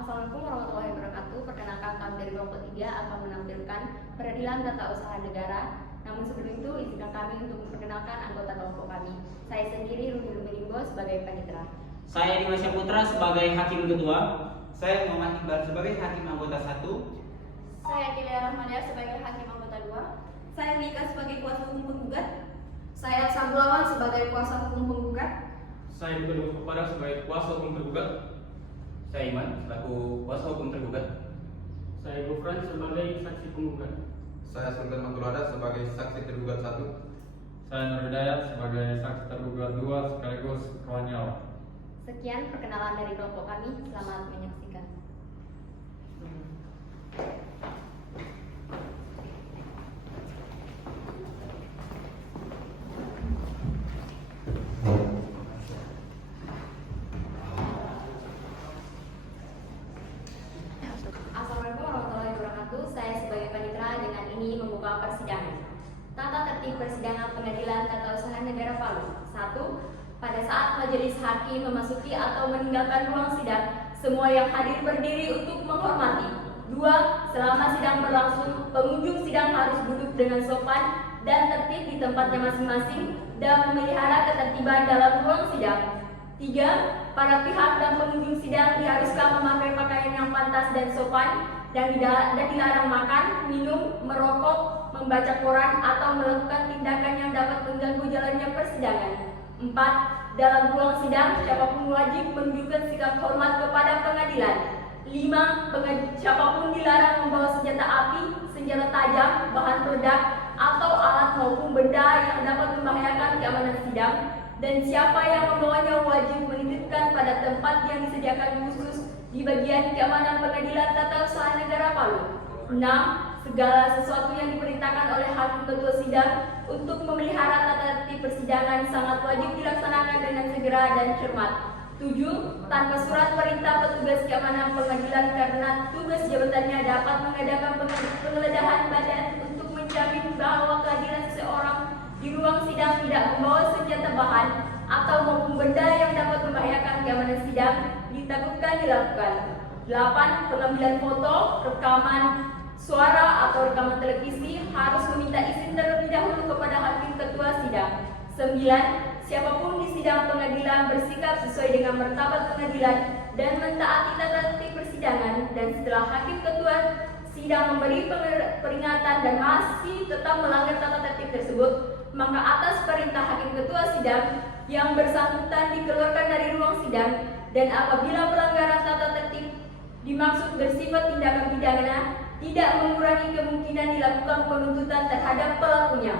Assalamualaikum warahmatullahi wabarakatuh. Perkenalkan, kami dari kelompok 3 akan menampilkan peradilan tata usaha negara. Namun sebelum itu, izinkan kami untuk memperkenalkan anggota kelompok kami. Saya sendiri Rudy Luminimbo sebagai panitera. Saya Dimas Putra sebagai hakim ketua. Saya Muhammad Iqbal sebagai hakim anggota 1. Saya Delia Rahmania sebagai hakim anggota 2. Saya Nika sebagai kuasa hukum penggugat. Saya Sambulawan sebagai kuasa hukum penggugat. Saya Dukun Kepada sebagai kuasa hukum tergugat. Saya Iman selaku kuasa hukum tergugat. Saya Gufran sebagai saksi penggugat. Saya Sultan Matulada sebagai saksi tergugat 1. Saya Nur Hidayat sebagai saksi tergugat 2 sekaligus kawan nyawa. Sekian perkenalan dari kelompok kami. Selamat menyaksikan. Assalamualaikum warahmatullahi wabarakatuh. Saya sebagai panitera dengan ini membuka persidangan. Tata tertib persidangan Pengadilan Tata Usaha Negara Palu. 1. Pada saat majelis hakim memasuki atau meninggalkan ruang sidang, semua yang hadir berdiri untuk menghormati. 2. Selama sidang berlangsung, pengunjung sidang harus duduk dengan sopan dan tertib di tempatnya masing-masing dan memelihara ketertiban dalam ruang sidang. 3. Para pihak dan pengunjung sidang diharuskan memakai pakaian yang pantas dan sopan dan dilarang makan, minum, merokok, membaca koran atau melakukan tindakan yang dapat mengganggu jalannya persidangan. 4. Dalam ruang sidang, siapapun wajib menunjukkan sikap hormat kepada pengadilan. 5. Siapapun dilarang membawa senjata api, senjata tajam, bahan peledak, atau alat maupun benda yang dapat membahayakan keamanan sidang. Dan siapa yang membawanya wajib menitipkan pada tempat yang disediakan khusus di bagian keamanan Pengadilan Tata Usaha Negara Palu. 6. Segala sesuatu yang diperintahkan oleh hakim ketua sidang untuk memelihara tata tertib persidangan sangat wajib dilaksanakan dengan segera dan cermat. 7. Tanpa surat perintah petugas keamanan pengadilan karena tugas jabatannya dapat mengadakan penggeledahan badan untuk menjamin bahwa kehadiran seseorang di ruang sidang tidak membawa senjata bahan atau maupun benda yang dapat membahayakan keamanan sidang ditakutkan dilakukan. 8. Pengambilan foto, rekaman suara atau rekaman televisi harus meminta izin terlebih dahulu kepada hakim ketua sidang. 9. Siapapun di sidang pengadilan bersikap sesuai dengan martabat pengadilan dan mentaati tata tertib persidangan, dan setelah hakim ketua sidang memberi peringatan dan masih tetap melanggar tata tertib tersebut, maka atas perintah hakim ketua sidang yang bersangkutan dikeluarkan dari ruang sidang, dan apabila pelanggaran tata tertib dimaksud bersifat tindakan pidana, tidak mengurangi kemungkinan dilakukan penuntutan terhadap pelakunya.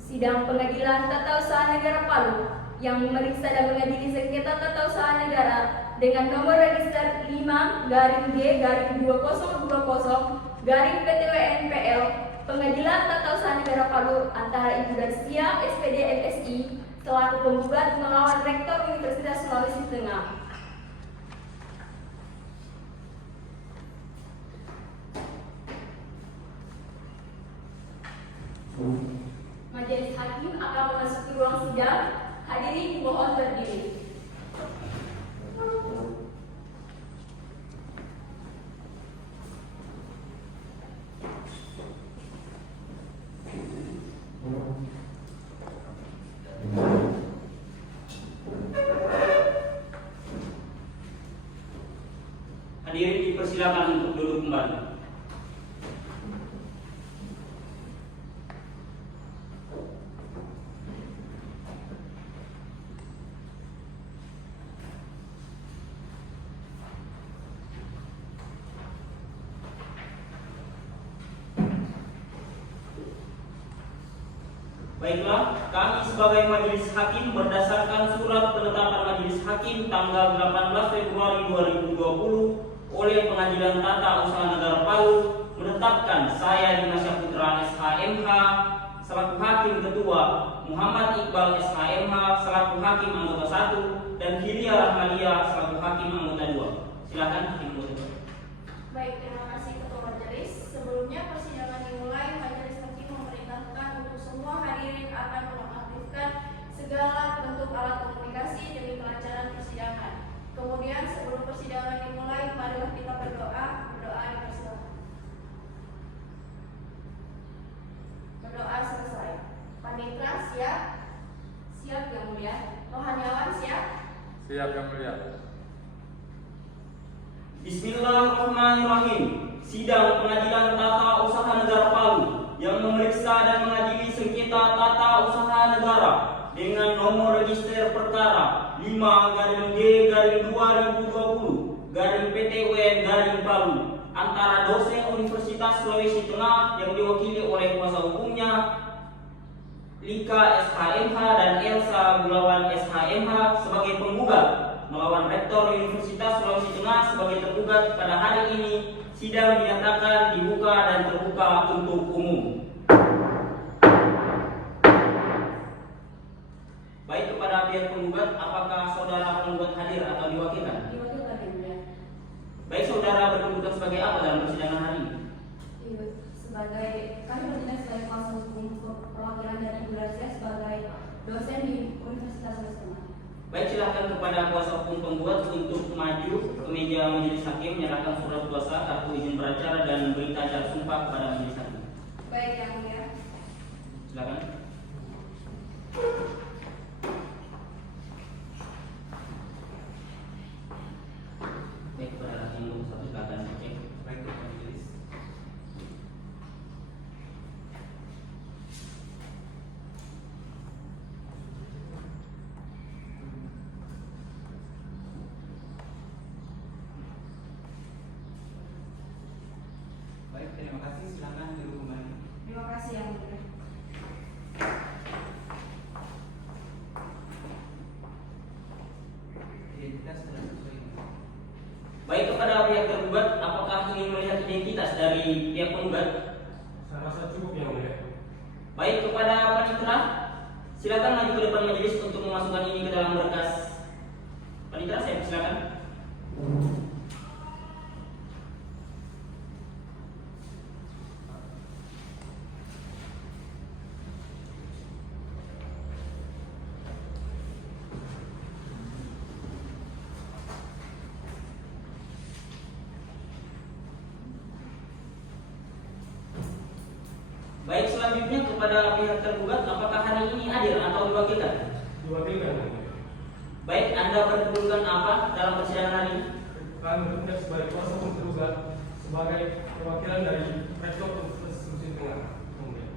Sidang Pengadilan Tata Usaha Negara Palu yang memeriksa dan mengadili sengketa tata usaha negara dengan nomor register 5-G-2020-PTWN-PL Pengadilan Tata Usaha Negara Palu antara Ibu Darsia, SPD MSI, selaku penggugat melawan Rektor Universitas Sulawesi Tengah. Majelis hakim akan memasuki ruang sidang. Hadirin mohon berdiri. Hadirin dipersilakan untuk duduk kembali. Baiklah, kami sebagai majelis hakim berdasarkan surat penetapan majelis hakim tanggal 18 Februari 2020 oleh Pengadilan Tata Usaha Negara Palu menetapkan saya Dimas Putra SHMH selaku hakim ketua, Muhammad Iqbal SHMH selaku hakim anggota 1, dan Delia Rahmania selaku hakim anggota 2. Silakan hakim ketua. Baik, terima kasih ketua majelis. Sebelumnya persidangan dimulai, majelis hakim memerintahkan untuk semua hadirin akan mengaktifkan segala bentuk alat komunikasi demi kelancaran persidangan. Kemudian sebelum persidangan dimulai, marilah Bismillahirrahmanirrahim. Sidang Pengadilan Tata Usaha Negara Palu yang memeriksa dan mengadili sengketa tata usaha negara dengan nomor register perkara 5-G-2020 Palu antara dosen Universitas Sulawesi Tengah yang diwakili oleh kuasa hukumnya Lika SHMH dan Elsa Gulawan SHMH sebagai penggugat melawan Rektor Universitas Sulawesi Tengah sebagai tergugat. Pada hari ini sidang dinyatakan dibuka dan terbuka untuk umum. Baik, kepada pihak penggugat, apakah saudara penggugat hadir atau diwakilkan? Diwakilkan yang mulia. Baik, saudara berkedudukan sebagai apa dalam persidangan hari ini? Sebagai kami bertindak sebagai kuasa hukum perwakilan dari Ibu Razia sebagai dosen di Universitas Sulawesi Tengah. Baik, silakan kepada kuasa hukum penggugat untuk maju ke meja majelis hakim menyerahkan surat kuasa, kartu izin beracara dan berita acara sumpah kepada majelis hakim. Baik yang mulia. Silakan. Baik, kepada hakim nomor 1 silakan cek. Baik, Ketua Majelis. Baik, terima kasih. Silakan duduk kembali. Terima kasih yang mulia. Identitas sudah sesuai dengan Baik, kepada pihak tergugat, apakah ingin melihat identitas dari pihak penggugat? Saya rasa cukup yang mulia. Baik, kepada panitera, silakan maju ke depan majelis untuk memasukkan ini ke dalam berkas. Panitera, saya silakan. Baik, selanjutnya kepada pihak tergugat, apakah hari ini hadir atau diwakilkan? Diwakilkan yang mulia. Baik, Anda berkedudukan apa dalam persidangan hari ini? Kami bertindak sebagai kuasa hukum tergugat sebagai perwakilan dari Rektor Universitas Sulawesi Tengah. Yang mulia.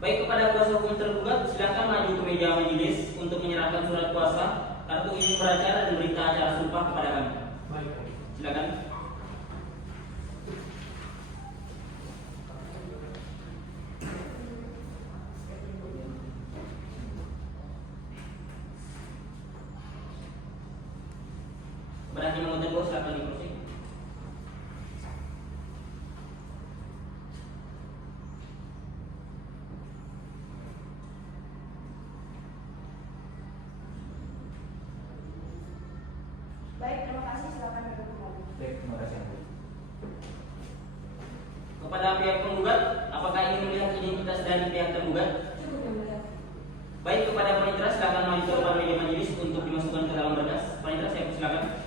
Baik, kepada kuasa hukum tergugat, silakan maju ke meja majelis untuk menyerahkan surat kuasa, kartu izin beracara dan berita acara sumpah kepada kami. Baik. Silakan. Kepada hakim anggota 2 silakan diproses. Baik, terima kasih. Silakan duduk kembali. Baik, terima kasih yang mulia. Kepada pihak penggugat, apakah ingin melihat identitas dari pihak tergugat? Cukup yang mulia. Baik, kepada panitera silakan maju ke depan meja majelis untuk dimasukkan ke dalam berkas. Panitera, saya silakan.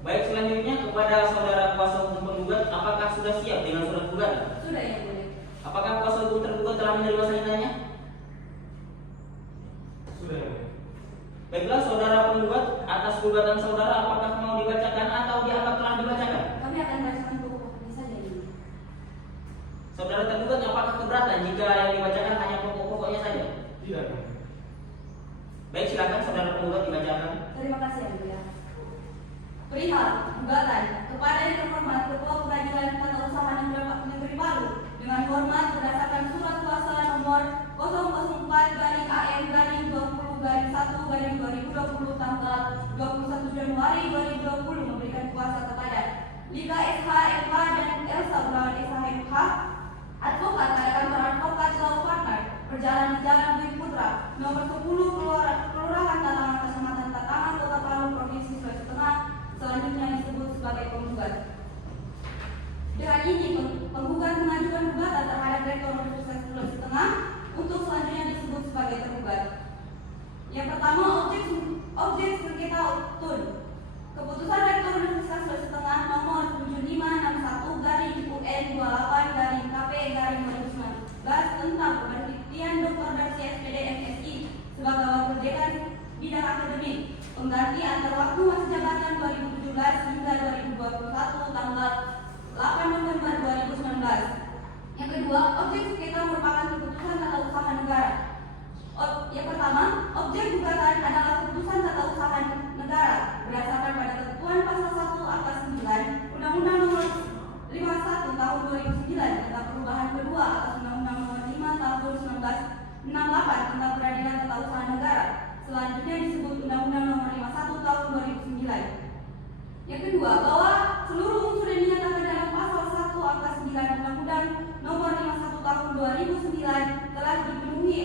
Baik, selanjutnya kepada saudara kuasa hukum penggugat, apakah sudah siap dengan surat gugatan? Sudah yang mulia. Apakah kuasa hukum tergugat telah menerima salinannya? Sudah yang mulia. Baiklah, saudara penggugat, atas gugatan saudara apakah mau dibacakan atau dianggap telah dibacakan? Kami akan bacakan pokok-pokoknya saja yang mulia. Saudara tergugat, apakah keberatan jika yang dibacakan hanya pokok-pokoknya saja? Tidak yang mulia. Baik, silakan saudara penggugat dibacakan. Terima kasih yang mulia. Perihal gugatan kepada yang terhormat Ketua Pengadilan Tata Usaha Negeri Palu dengan hormat berdasarkan surat kuasa nomor 004-AM-20-1-2020 tanggal 21 Januari 2020 memberikan kuasa kepada Lika SHMH dan Elsa Gulawan SHMH, advokat pada kantor advokat Law Partner, berjalan di Jalan Dwi Putra, nomor 10, Kelurahan Tatangan, Kecamatan Tatangan, Kota Palu, Provinsi Sulawesi Tengah, selanjutnya disebut sebagai penggugat. Dengan ini, penggugat mengajukan gugatan terhadap Rektor Universitas Sulawesi Tengah untuk selanjutnya disebut sebagai tergugat. Yang pertama, objek sengketa tun. Keputusan Rektor Universitas Sulawesi Tengah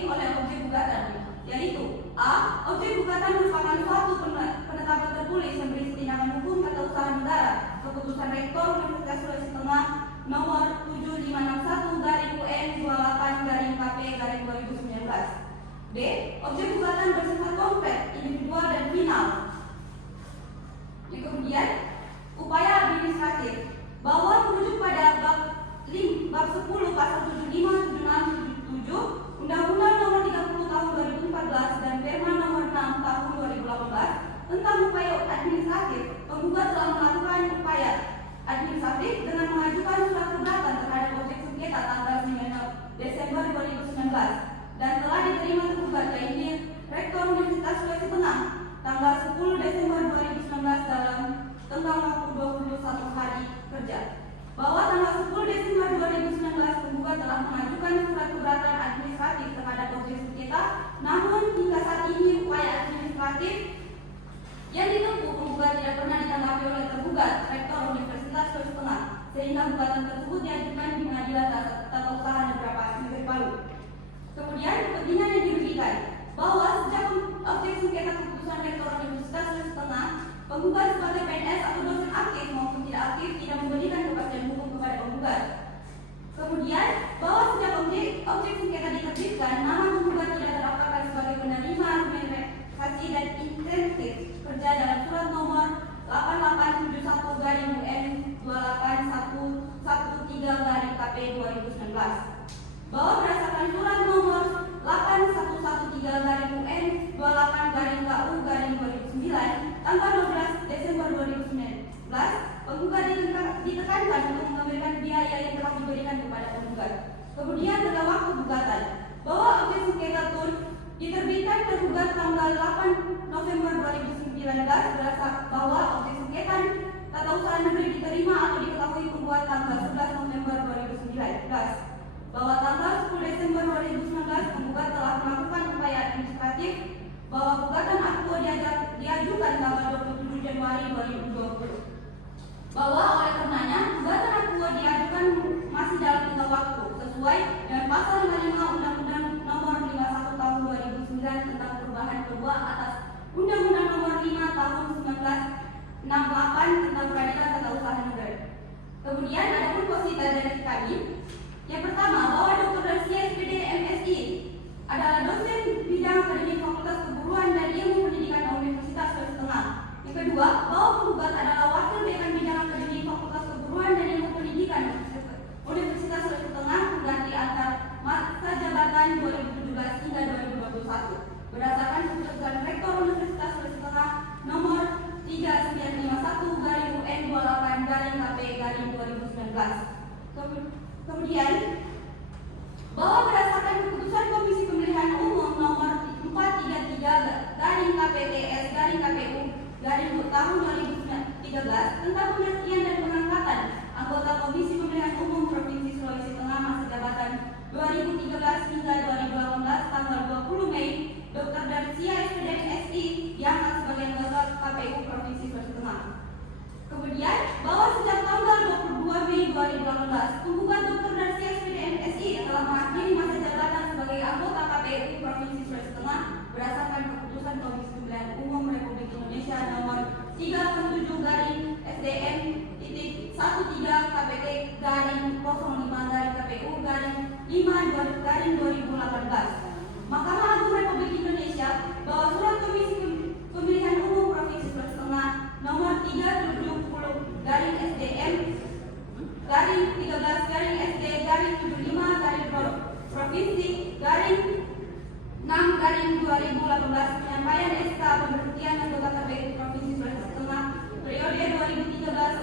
oleh objek gugatan, yaitu a. Objek gugatan merupakan suatu penetapan tertulis yang berisi tindakan hukum atau usaha negara, keputusan Rektor Universitas Sulawesi Tengah nomor 7561/UN28/KP/2019. b. Objek gugatan bersifat konkret, individual dan final. Yang kemudian, upaya administratif bahwa merujuk pada bab 10 pasal 75, 76, 77 Undang-Undang Nomor 30 Tahun 2014 dan Permen Nomor 6 Tahun 2018 tentang upaya administratif, penggugat telah melakukan upaya administratif dengan mengajukan surat keberatan terhadap objek sengketa tanggal 9 Desember 2019 dan telah diterima tergugat, yaitu Rektor Universitas Sulawesi Tengah tanggal 10 Desember 2019 dalam tenggang waktu 21 hari kerja. Bahwa tanggal 10 Desember 2019 penggugat telah mengajukan surat keberatan administratif terhadap objek sengketa, namun hingga saat ini upaya administratif yang ditempuh penggugat tidak pernah ditanggapi oleh tergugat, Rektor Universitas Sulawesi Tengah, sehingga gugatan tersebut diajukan di Pengadilan Tata Usaha Negeri Palu. Kemudian kepentingan yang dirugikan bahwa sejak objek sengketa keputusan Rektor Universitas Sulawesi Tengah, penggugat sebagai PNS atau dosen aktif maupun tidak aktif tidak memberikan kepastian hukum kepada penggugat. Kemudian bahwa sejak objek sengketa diterbitkan, nama penggugat tidak terdaftar sebagai penerima remunerasi dan insentif kerja dalam surat nomor 8871/281113/KP/2019. Bahwa berdasarkan surat nomor 8113/UN28-KU/2009 tanggal 12 Desember 2019, penggugat ditekankan untuk memberikan biaya yang telah diberikan kepada penggugat. Kemudian pada waktu gugatan, bahwa objek sengketa TUN diterbitkan tergugat tanggal 8 November 2019 berdasar bahwa objek sengketa tata usaha negeri diterima atau diketahui penggugat tanggal 11 November 2019. Bahwa tanggal 10 Desember 2019 penggugat telah melakukan upaya administratif, bahwa gugatan akuo diajukan tanggal 27 Januari 2020. Bahwa oleh karenanya gugatan akuo diajukan masih dalam tenggang waktu sesuai dengan pasal 55 Undang-Undang Nomor 51 Tahun 2009 tentang perubahan kedua atas Undang-Undang Nomor 5 Tahun 1968 tentang peradilan tata usaha negara. Kemudian ada pun posisi dari kami. Yang pertama, bahwa Dr. Darsia SPD MSI adalah dosen bidang akademik Fakultas Keguruan dan Ilmu Pendidikan Universitas Sulawesi Tengah. Yang kedua, bahwa penggugat adalah wakil dekan bidang akademik Fakultas Keguruan dan Ilmu Pendidikan Universitas Sulawesi Tengah mengganti antar masa jabatan 2017 hingga 2021 berdasarkan keputusan Rektor Universitas Sulawesi Tengah nomor 3951/UN28-KP/2019. Kemudian bahwa berdasarkan keputusan Komisi Pemilihan Umum nomor 433/KPTS/KPU tahun 2013 tentang pemberhentian dan pengangkatan anggota Komisi Pemilihan Umum Provinsi Sulawesi Tengah masa jabatan 2013 hingga 2018 tanggal 20 Mei, Dr. Darsia SPD MSI diangkat sebagai anggota KPU Provinsi Sulawesi Tengah. Kemudian bahwa sejak tanggal 22 Mei 2018 penggugat Dr. Darsia SPD MSI telah mengakhiri masa jabatan sebagai anggota KPU Provinsi Sulawesi Tengah berdasarkan keputusan Komisi Pemilihan Umum Republik Indonesia nomor 37/SD/13-1/KPT/05/KPU/5/2018. Mahkamah Agung Republik Indonesia bahwa surat Komisi Pemilihan Umum Provinsi Sulawesi Tengah nomor 3/13-SDM/13-13-Provinsi/6/2018 penyampaian SK pemberhentian anggota KPU Provinsi Sulawesi Tengah periode 2013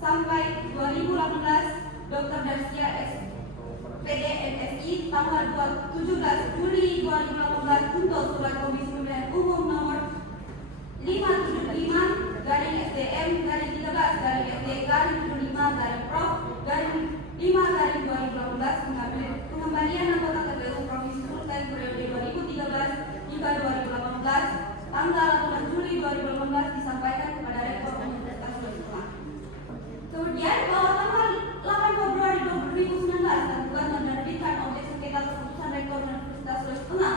sampai 2018 Dr. Darsia SPD MSI tanggal 17 Juli 2018 untuk surat Komisi Pemilihan Umum nomor 575-SD-SD-75-Prof-5/2018 pengembalian anggota KPU Provinsi Sulsel periode 2013 hingga 2018 tanggal 8 Juli 2018 disampaikan kepada Rektor Universitas Sulawesi Tengah. Kemudian bahwa tanggal 8 Februari 2019 tergugat menerbitkan objek sengketa keputusan Rektor Universitas Sulawesi Tengah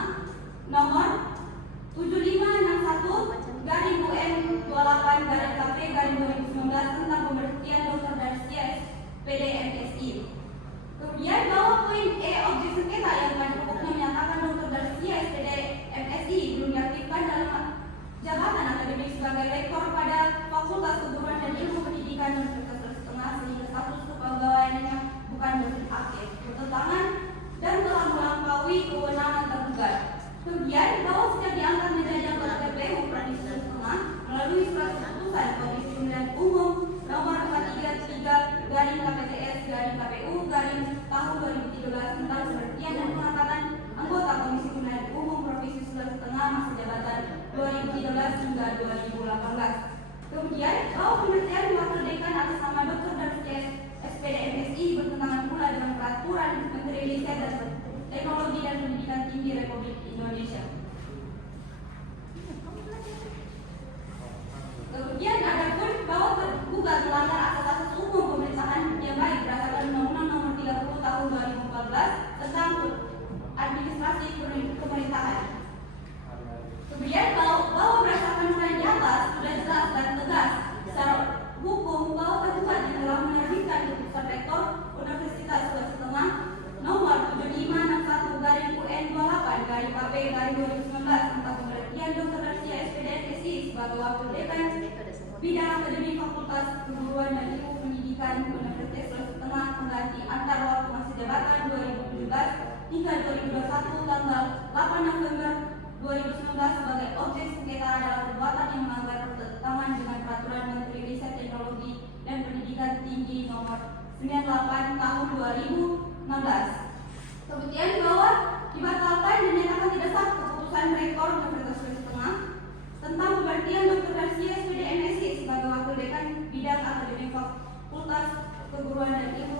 Kemudian bahwa berdasarkan uraian di atas sudah jelas dan tegas secara hukum bahwa tergugat yang telah menerbitkan keputusan Rektor Universitas Sulawesi Tengah nomor 7561/UN28/KP/2019 tentang pemberhentian Dr. Darsia SPD MSI sebagai wakil dekan bidang akademik Fakultas Keguruan dan Ilmu Pendidikan Universitas Sulawesi Tengah pengganti antar waktu masa jabatan 2017 hingga 2021 tanggal 8 November 2019 sebagai objek sengketa adalah perbuatan yang melanggar pertentangan dengan Peraturan Menteri Riset Teknologi dan Pendidikan Tinggi nomor 98 tahun 2016. Kemudian bahwa dibatalkan dan dinyatakan tidak sah keputusan Rektor Universitas Sulawesi Tengah tentang pemberhentian Dr. Darsia SPD MSI sebagai wakil dekan bidang akademik Fakultas Keguruan dan Ilmu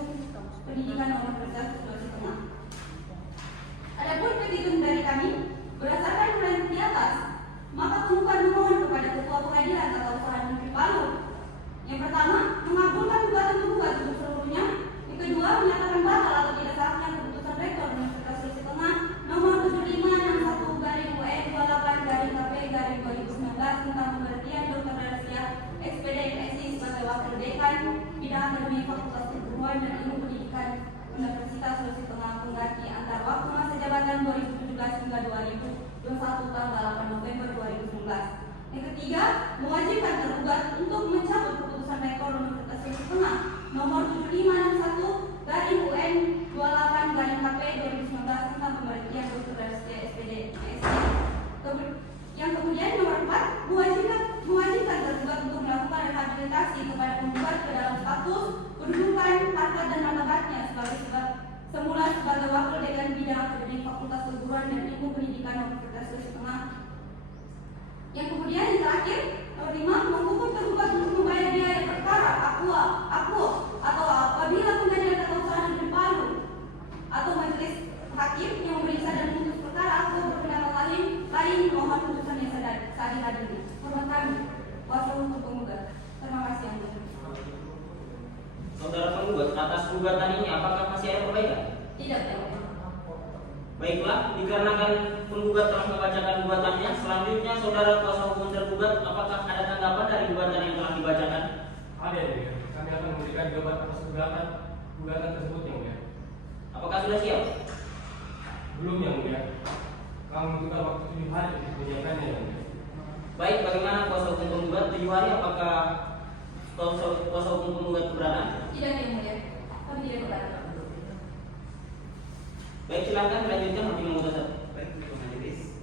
Pendidikan Universitas Sulawesi Tengah. Adapun petitum dari kami berdasarkan uraian di atas, maka penggugat memohon kepada Ketua Pengadilan Tata Usaha Negeri Palu. Yang pertama, mengabulkan gugatan penggugat untuk seluruhnya. Yang kedua, menyatakan batal atau tidak sahnya keputusan Rektor Universitas Sulawesi Tengah nomor 7561/28/KP/2019 tentang pemberhentian Dr. Darsia SPD MSI sebagai wakil dekan bidang akademik Fakultas Keguruan dan Ilmu Pendidikan Universitas Sulawesi Tengah pengganti antar waktu masa jabatan 2017 hingga 2021 tanggal 8 November 2019. Yang ketiga, mewajibkan tergugat untuk mencabut keputusan Rektor Universitas Sulawesi Tengah nomor 7561/UN28/KP/2019 tentang pemberhentian Dr. Darsia SPD MSI. Yang kemudian nomor 4, mewajibkan tergugat untuk melakukan rehabilitasi kepada penggugat ke dalam status kedudukan, harkat dan martabatnya semula sebagai wakil dekan bidang akademik Fakultas Keguruan dan Ilmu Pendidikan Universitas Sulawesi Tengah. Yang kemudian yang terakhir, nomor 5, menghukum tergugat untuk membayar biaya perkara akuo atau apabila Pengadilan Tata Usaha Negeri Palu atau majelis hakim yang memeriksa dan memutus perkara akuo berpendapat lain mohon putusan yang saat dihadiri. Hormat kami, kuasa hukum penggugat. Terima kasih yang mulia. Saudara penggugat, atas gugatan ini apakah masih ada perbaikan? Tidak, Pak. Baiklah, dikarenakan penggugat telah membacakan gugatannya, selanjutnya saudara kuasa hukum tergugat, apakah ada tanggapan dari gugatan yang telah dibacakan? Ada ya, kami akan memberikan jawaban atas gugatan tersebut yang mulia. Apakah sudah siap? Belum yang mulia. Kami membutuhkan waktu 7 hari untuk menyiapkannya yang mulia. Baik, bagaimana kuasa hukum penggugat 7 hari? Apakah kuasa hukum penggugat keberatan? Tidak, yang mulia. Kami tidak keberatan. Baik, silakan dilanjutkan Hakim Muhtasar. Baik, Ketua Majelis,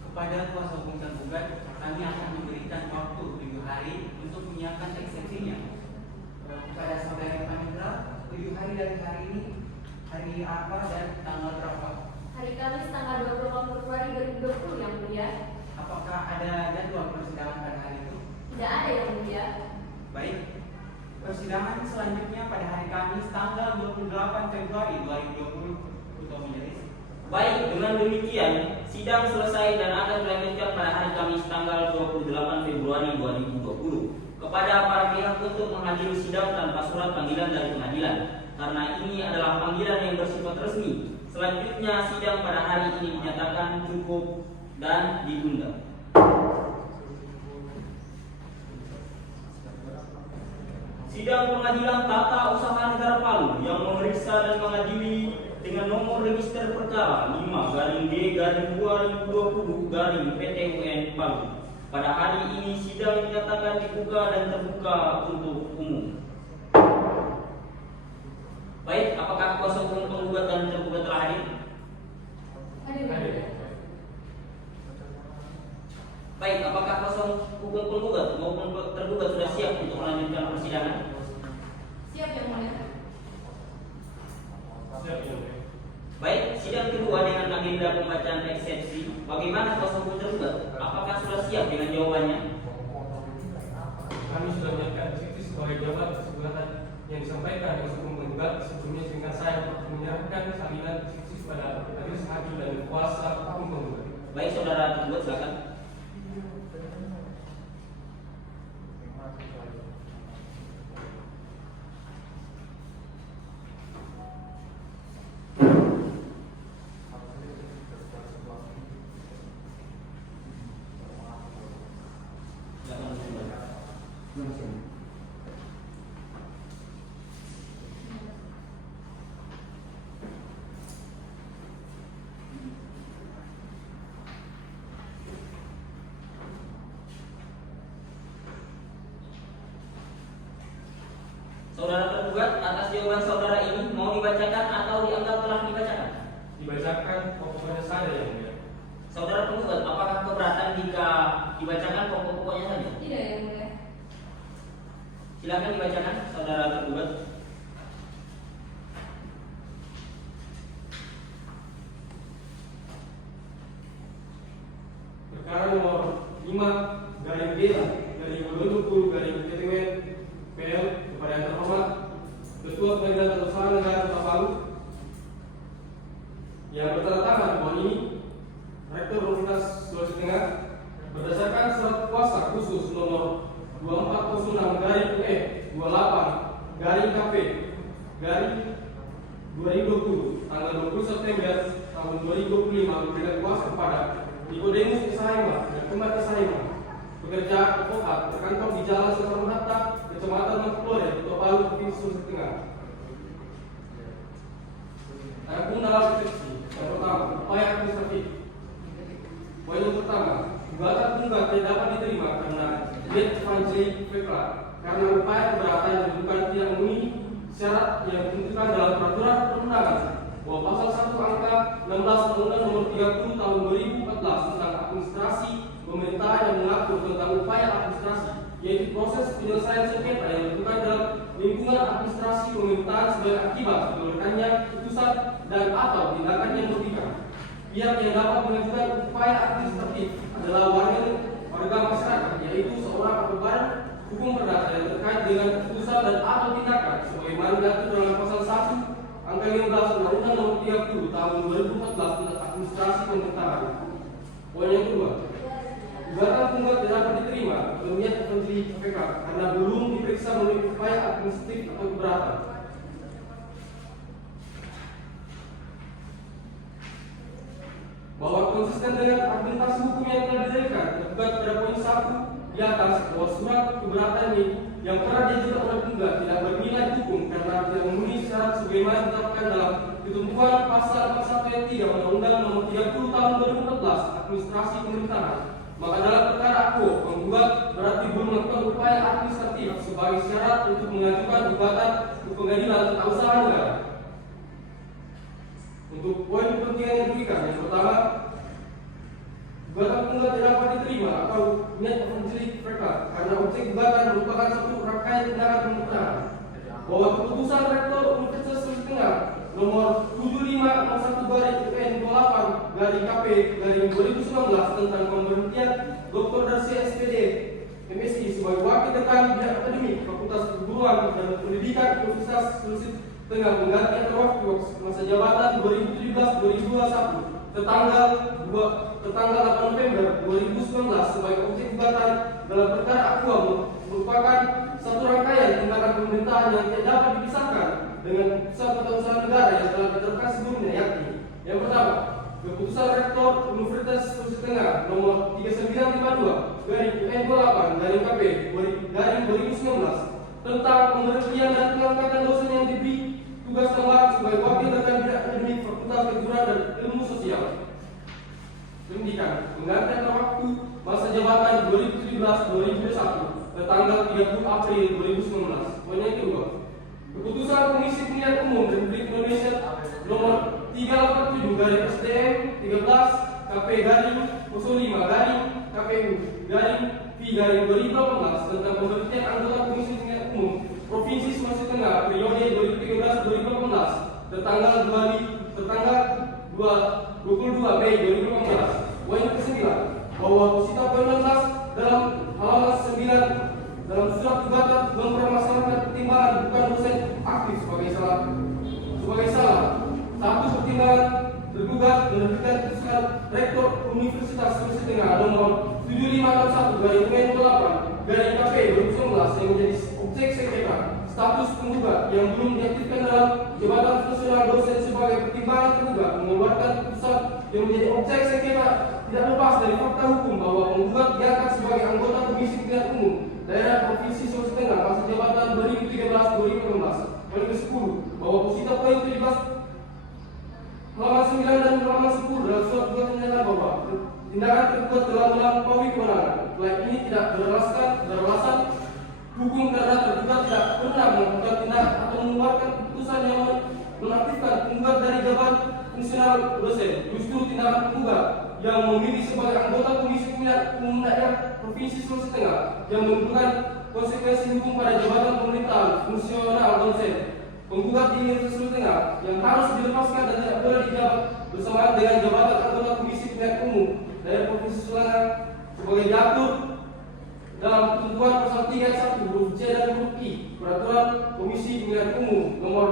kepada kuasa hukum tergugat kami akan memberikan waktu 7 hari untuk menyiapkan eksepsinya. Kepada saudara Panitra, 7 hari dari hari ini hari apa dan tanggal berapa? Hari Kamis tanggal 20 Februari 2020 yang mulia. Apakah ada jadwal persidangan pada hari itu? Tidak ada yang mulia. Baik, persidangan selanjutnya pada hari Kamis tanggal 28 Februari 2020. Ketua Majelis. Baik, dengan demikian sidang selesai dan akan dilanjutkan pada hari Kamis tanggal 28 Februari 2020. Kepada para pihak untuk menghadiri sidang tanpa surat panggilan dari pengadilan, karena ini adalah panggilan yang bersifat resmi. Selanjutnya sidang pada hari ini dinyatakan cukup dan ditunda. Sidang Pengadilan Tata Usaha Negara Palu yang memeriksa dan mengadili dengan nomor register perkara 5-D-2020-PT UN Palu. Pada hari ini sidang dinyatakan dibuka dan terbuka untuk umum. Baik, apakah kuasa hukum penggugat dan tergugat telah hadir? Hadir. Baik, apakah kuasa hukum penggugat maupun tergugat sudah siap untuk melanjutkan persidangan? Siap, yang mulia. Siap yang mulia. Baik, sidang kedua dengan agenda pembacaan eksepsi. Bagaimana kuasa hukum tergugat? Apakah sudah siap dengan jawabannya? Kami sudah menyiapkan eksepsi sebagai jawaban atas gugatan yang disampaikan kuasa hukum penggugat. Sebelumnya sehingga saya menyerahkan salinan eksepsi kepada majelis hakim dan kuasa hukum penggugat. Baik, saudara tergugat silakan. Saudara tergugat, atas jawaban saudara ini mau dibacakan atau dianggap telah dibacakan? Dibacakan pokoknya saja yang mulia. Saudara tergugat, apakah keberatan jika dibacakan pokok-pokoknya saja? Tidak yang mulia. Silakan dibacakan, saudara tergugat. Perkara nomor 5 garing B garing 2020 garing PTWN PL kepada yang terhormat Ketua Pengadilan Tata Usaha Negara Kota Palu yang bertanda bahwa ini Rektor Universitas Sulawesi Tengah berdasarkan surat kuasa khusus nomor 2406 garing UE 28 garing KP garing 2020 tanggal 20 September tahun 2025 memberikan kuasa kepada Nikodemus Isaima dan Kembar Isaima bekerja advokat berkantor di Jalan Soekarno-Hatta, Kecamatan Mangkuloe, Kota Palu, Provinsi Sulawesi Tengah. Adapun dalam eksepsi yang pertama, upaya administratif. Poin yang pertama, gugatan tunggal tidak dapat diterima karena Net Evangelik Vekla karena upaya keberatan yang bukan tidak memenuhi syarat yang ditentukan dalam peraturan perundangan bahwa pasal 1 angka 16 Undang-Undang Nomor 30 Tahun 2014 tentang administrasi pemerintahan yang mengatur tentang upaya administrasi, yaitu proses penyelesaian sengketa yang dilakukan dalam lingkungan administrasi pemerintahan sebagai akibat dikeluarkannya putusan dan atau tindakan yang merugikan. Pihak yang dapat mengajukan upaya administratif adalah warga masyarakat, yaitu seorang atau badan hukum perdata yang terkait dengan putusan dan atau tindakan sebagaimana diatur dalam pasal 1 angka 15 Undang-Undang Nomor 30 Tahun 2014 tentang administrasi pemerintahan. Poin yang kedua, gugatan tunggal tidak dapat diterima oleh Net Evangelik KPK karena belum diperiksa melalui upaya administratif atau keberatan. Bahwa konsisten dengan argumentasi hukum yang telah didalilkan tergugat pada poin 1 di atas bahwa surat keberatan ini yang pernah diajukan oleh tunggal tidak bernilai hukum karena tidak memenuhi syarat sebagaimana ditetapkan dalam ketentuan pasal 41 ayat 3 Undang-Undang Nomor 30 Tahun 2014 Administrasi Pemerintahan. Maka dalam perkara aku penggugat berarti belum melakukan upaya administratif sebagai syarat untuk mengajukan gugatan ke Pengadilan Tata Usaha Negara. Untuk poin kepentingan yang diberikan, yang pertama, gugatan tunggal tidak dapat diterima atau Net Evangelik KPK karena objek gugatan merupakan satu rangkaian tindakan pemerintahan. Bahwa keputusan Rektor Universitas Sulawesi Tengah nomor 7501 garing UN 28 garing KP garing 2019 tentang pemberhentian Dr. Darcy SPD MSI sebagai wakil dekan bidang akademik Fakultas Keguruan dan Pendidikan Universitas Sulawesi Tengah mengganti antar waktu masa jabatan 2017-2021 tertanggal 8 November 2019 sebagai objek gugatan dalam perkara akua merupakan satu rangkaian tindakan pemerintahan yang tidak dapat dipisahkan dengan keputusan tata usaha negara yang telah diterapkan sebelumnya, yakni yang pertama, keputusan Rektor Universitas Sulawesi Tengah nomor 3952 garing UN 28 garing KP garing 2019 tentang pemberhentian dan pengangkatan dosen yang diberi tugas tambahan sebagai wakil dekan bidang akademik Fakultas Keguruan dan Ilmu Sosial Pendidikan mengganti antar waktu masa jabatan 2017-2021 tertanggal 30 April 2019. Poin yang kedua, keputusan Komisi Pemilihan Umum Republik Indonesia nomor 387 garing SDM 13 KP garing 05 garing KPU garing P garing 2018 tentang pemberhentian anggota Komisi Pemilihan Umum Provinsi Sulawesi Tengah periode 2013-2018 tertanggal 22 Mei 2018. Poin ke-9, bahwa Pusita poin 16 dalam halaman 9 dalam surat gugatan mempermasalahkan pertimbangan bukan dosen aktif sebagai salah. Satu, pertimbangan tergugat menerbitkan putusan Rektor Universitas Sulawesi Tengah nomor 7561 garing UN 28 garing KP 2019 yang menjadi objek sengketa status penggugat yang belum diaktifkan dalam jabatan fungsional dosen sebagai pertimbangan tergugat mengeluarkan putusan yang menjadi objek sengketa tidak lepas dari fakta hukum bahwa penggugat diangkat sebagai anggota Komisi Pemilihan Umum Daerah Provinsi Sulawesi Tengah masa jabatan 2013-2015. Poin ke-10, bahwa Pusita poin 17 halaman 9 dan halaman 10 dalam surat gugatan menyatakan bahwa tindakan tergugat telah melampaui kewenangan. Selain ini tidak beralasan hukum karena tergugat tidak pernah melakukan tindak atau mengeluarkan keputusan yang menaktifkan penggugat dari jabatan fungsional dosen. Justru tindakan penggugat yang memilih sebagai anggota Komisi Pemilihan Umum Daerah Provinsi Sulawesi Tengah yang membutuhkan konsekuensi hukum pada jabatan pemerintahan fungsional dosen. Penggugat di Universitas Sulawesi Tengah yang harus dilepaskan dan tidak boleh dijabat bersamaan dengan jabatan anggota Komisi Pemilihan Umum Daerah Provinsi Sulawesi Tengah sebagai diatur dalam ketentuan pasal 3 ayat 1 huruf C dan huruf I Peraturan Komisi Pemilihan Umum nomor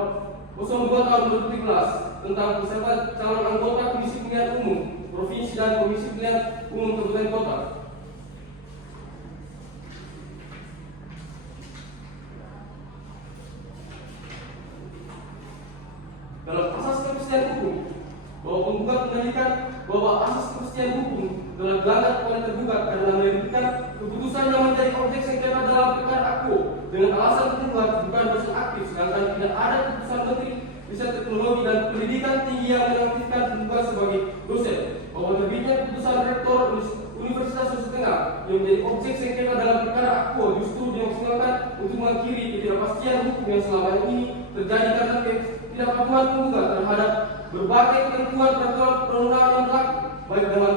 02 tahun 2017 tentang peserta calon anggota Komisi Pemilihan Umum Provinsi dan Komisi Pemilihan Umum Kabupaten Kota. Dalam asas kepastian hukum bahwa penggugat mendalilkan bahwa asas kepastian hukum telah dilanggar oleh tergugat karena menerbitkan keputusan yang menjadi objek sengketa dalam perkara aku dengan alasan penggugat bukan dosen aktif, sedangkan tidak ada keputusan Menteri Riset Teknologi dan Pendidikan Tinggi yang mengaktifkan penggugat sebagai dosen. Bahwa terbitnya keputusan Rektor Universitas Sulawesi Tengah yang menjadi objek sengketa dalam perkara aku justru dimaksudkan untuk mengakhiri ketidakpastian hukum yang selama ini terjadi karena ketidakpatuhan penggugat terhadap berbagai ketentuan peraturan perundang-undangan yang berlaku, baik dalam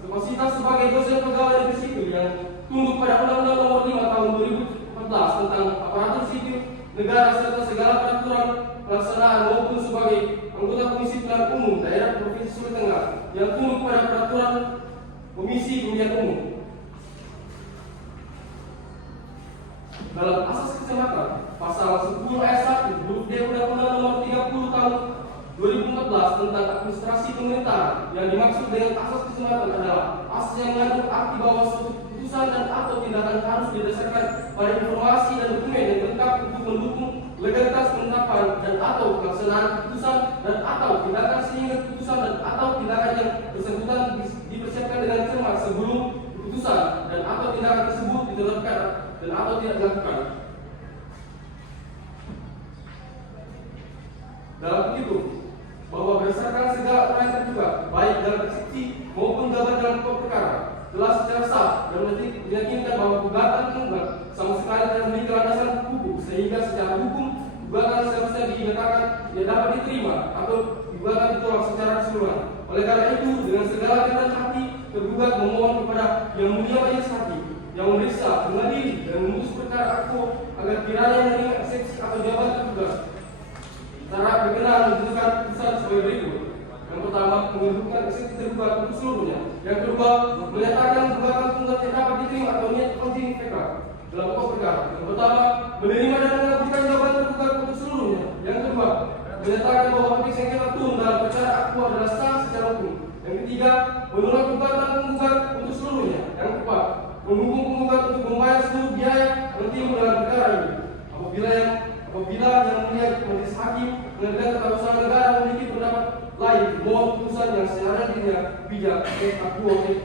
kapasitas sebagai dosen pegawai negeri sipil yang tunduk pada Undang-Undang Nomor 5 Tahun 2014 tentang aparatur sipil negara serta segala peraturan pelaksanaan maupun sebagai anggota Komisi Pemilihan Umum Daerah Provinsi Sulawesi Tengah yang tunduk pada peraturan Komisi Pemilihan Umum. Dalam asas kecamatan pasal 10 ayat 1 huruf D Undang-Undang Nomor 30 Tahun 2014 tentang administrasi pemerintahan yang dimaksud dengan asas kecamatan adalah asas yang mengandung arti bahwa suatu keputusan dan atau tindakan harus didasarkan pada informasi dan dokumen yang lengkap untuk mendukung legalitas penetapan dan atau pelaksanaan keputusan dan atau tindakan sehingga keputusan dan atau tindakan yang bersangkutan dipersiapkan dengan cermat sebelum keputusan dan atau tindakan tersebut ditetapkan dan atau tidak dilakukan. Dalam begitu, bahwa berdasarkan segala keterangan tergugat, baik dalam eksepsi maupun jawaban dalam pokok perkara, telah secara sah dan meyakinkan bahwa gugatan penggugat sama sekali tidak memiliki landasan hukum, sehingga secara hukum gugatan seharusnya dinyatakan tidak dapat diterima atau gugatan ditolak secara keseluruhan. Oleh karena itu, dengan segala kerendahan hati, tergugat memohon kepada Yang Mulia Majelis Hakim yang memeriksa, mengadili dan memutus perkara aku agar kiranya menerima eksepsi atau jawaban tergugat. Secara berkenaan menentukan keputusan sebagai berikut. Yang pertama, menentukan eksepsi tergugat untuk seluruhnya. Yang kedua, menyatakan gugatan penggugat tidak dapat diterima atau niat konting PK dalam pokok perkara. Yang pertama, menerima dan mengajukan jawaban tergugat untuk seluruhnya. Yang kedua, menyatakan bahwa objek sengketa turun dalam perkara aku adalah sah secara hukum. Yang ketiga, menolak gugatan penggugat untuk seluruhnya. Yang keempat, mendukung penggugat untuk membayar seluruh biaya yang timbul dalam perkara ini. Apabila yang melihat majelis hakim pengadilan tata usaha negara memiliki pendapat lain, mohon putusan yang secara dirinya bijak aku boleh.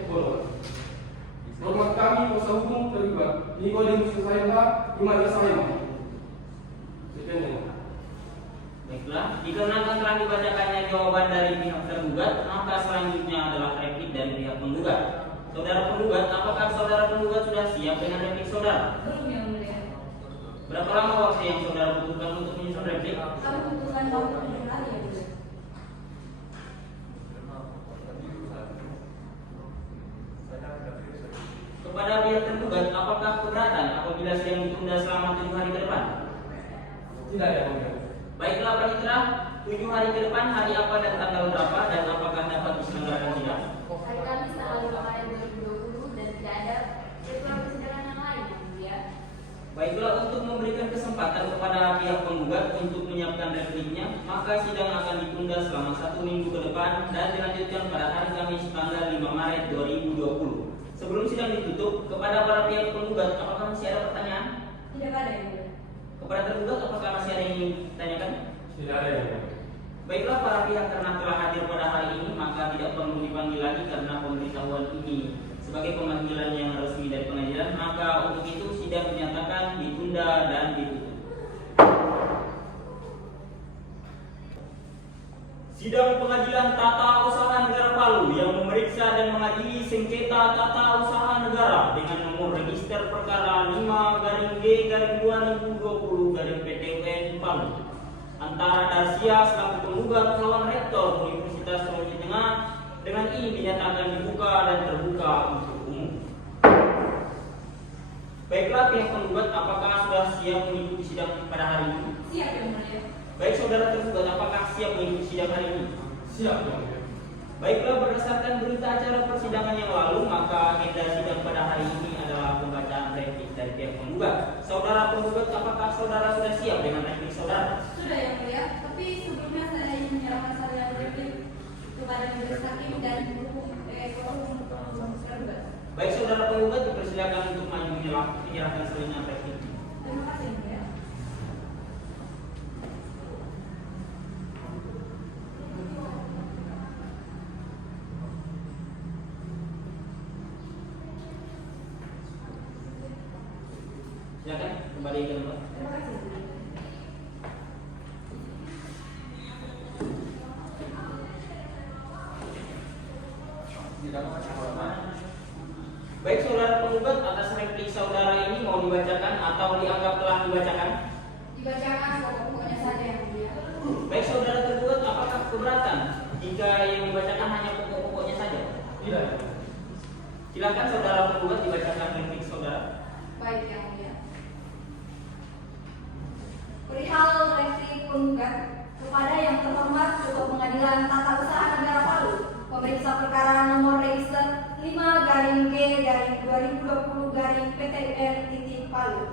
Hormat kami kuasa hukum terlibat. Ini kode musuh saya Pak, gimana saya Pak? Sekian. Baiklah, dikarenakan telah dibacakannya jawaban dari pihak tergugat, maka selanjutnya adalah replik dari pihak penggugat. Saudara penggugat, apakah saudara penggugat sudah siap dengan replik saudara? Belum, Yang Mulia. Berapa lama waktu yang saudara butuhkan untuk menyusun replik? Kami butuhkan waktu 7 hari, Yang Mulia. Kepada pihak tergugat, apakah keberatan apabila sidang ditunda selama 7 hari ke depan? Tidak ya, Bang. Baiklah Panitra, 7 hari ke depan hari apa dan tanggal berapa dan apakah dapat diselenggarakan sidang? Hari Kamis tanggal 5 Maret 2020 dan tidak ada jadwal persidangan yang lain, Yang Mulia. Baiklah, untuk memberikan kesempatan kepada pihak penggugat untuk menyiapkan repliknya, maka sidang akan ditunda selama 1 minggu ke depan dan dilanjutkan pada hari Kamis tanggal 5 Maret 2020. Sebelum sidang ditutup, kepada para pihak penggugat, apakah masih ada pertanyaan? Tidak ada, Yang Mulia. Kepada tergugat, apakah masih ada yang ingin ditanyakan? Tidak ada ya. Baiklah para pihak, karena telah hadir pada hari ini, maka tidak perlu dipanggil lagi karena pemberitahuan ini sebagai pemanggilan yang resmi dari pengadilan. Maka untuk itu sidang dinyatakan ditunda dan ditutup. Sidang Pengadilan Tata Usaha Negara Palu yang memberi memeriksa dan mengadili sengketa tata usaha negara dengan nomor register perkara 5-G-2020-PT-UN Palu antara Darsia selaku penggugat melawan Rektor Universitas Sulawesi Tengah dengan ini dinyatakan dibuka dan terbuka untuk umum. Baiklah pihak penggugat, apakah sudah siap mengikuti sidang pada hari ini? Siap Yang Mulia. Baik saudara tergugat, apakah siap mengikuti sidang hari ini? Siap, Yang Mulia. Baiklah, berdasarkan berita acara persidangan yang lalu, maka agenda sidang pada hari ini adalah pembacaan replik dari pihak penggugat. Saudara penggugat, apakah saudara sudah siap dengan replik saudara? Sudah Yang Mulia, tapi sebelumnya saya ingin menyerahkan saya replik kepada majelis hakim dan hukum tergugat. Baik saudara penggugat, dipersilakan untuk maju menyerahkan selingan replik. Terima kasih Yang Mulia. Silakan kembali ke tempat. Terima kasih. Baik saudara penggugat, atas replik saudara ini mau dibacakan atau dianggap telah dibacakan? Dibacakan pokok-pokoknya saja Yang Mulia. Baik saudara tergugat, apakah keberatan jika yang dibacakan hanya pokok-pokoknya saja? Tidak. Silakan saudara penggugat dibacakan replik saudara. Baik Yang Mulia. Perihal replik penggugat kepada yang terhormat Ketua Pengadilan Tata Usaha Negara Palu, pemeriksa perkara nomor register 5-G-2020-PT-UN Palu,